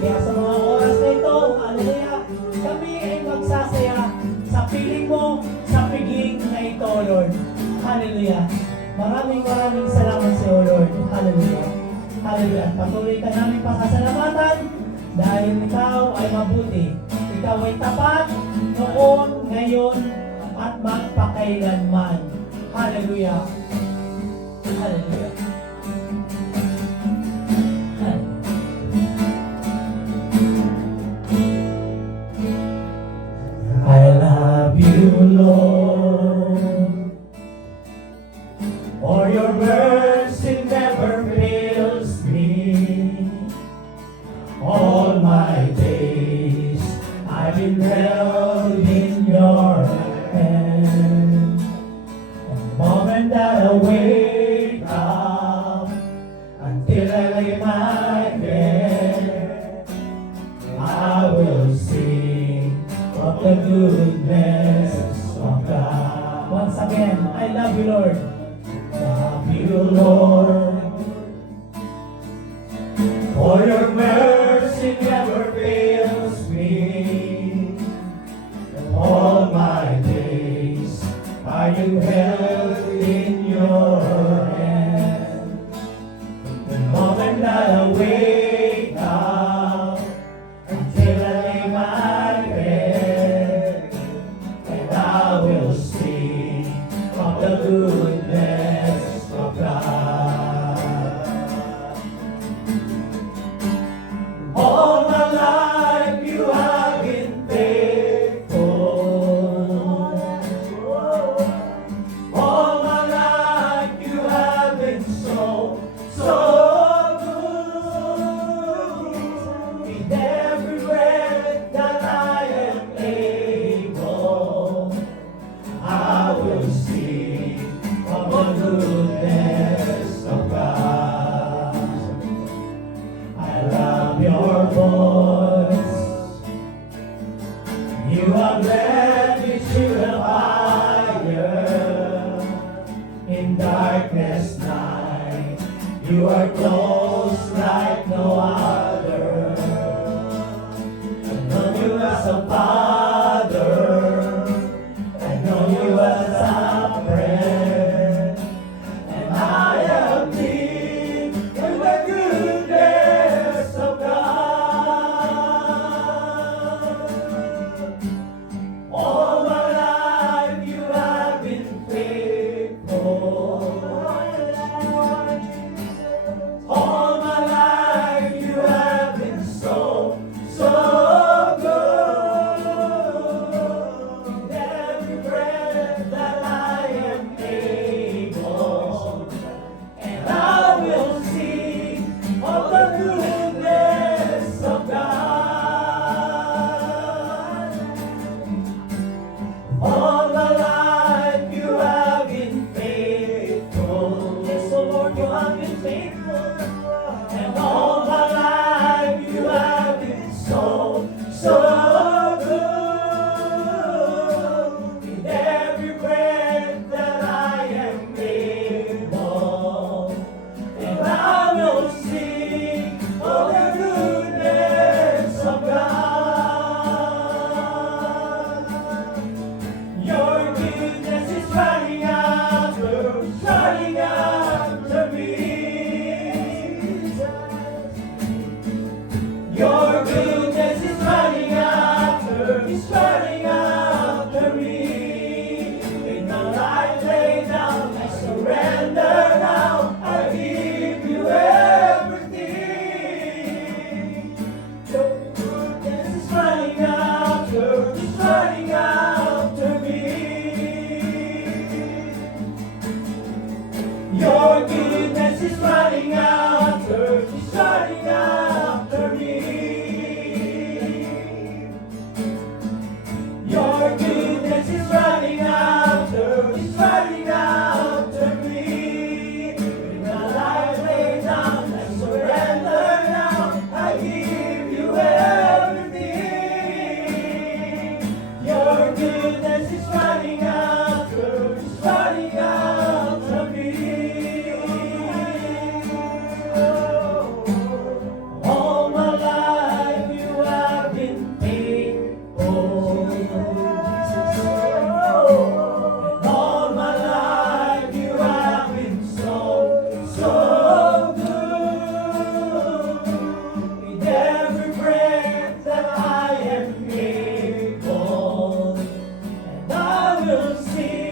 Kaya sa mga oras na ito, hallelujah, kami ay magsasaya sa piling mo, sa piging na ito, Lord. Hallelujah. Maraming salamat sa iyo, Lord. Hallelujah. Hallelujah. Patuloy ka namin pasasalamatan dahil ikaw ay mabuti. Ikaw ay tapat noon, ngayon, at magpakailanman. Hallelujah. Hallelujah. I love you, Lord, for your mercy never fails me. All my days I've been held in your hand. The moment that I wake up until I lay my head, I will sing of the goodness of God. Once again, I love you, Lord. Love you, Lord, for your mercy never fails me. All my days are you held in your hand. The moment that I wake up until I lay my head, and I will sing of the goodness of God. All my life you have been faithful. All my life you have been so good. In every breath that I am able, I will sing of the goodness of God. I love your voice. You have led me to the fire. In darkness night, you are close like no other. I know you as a father. I know you as a friend. will see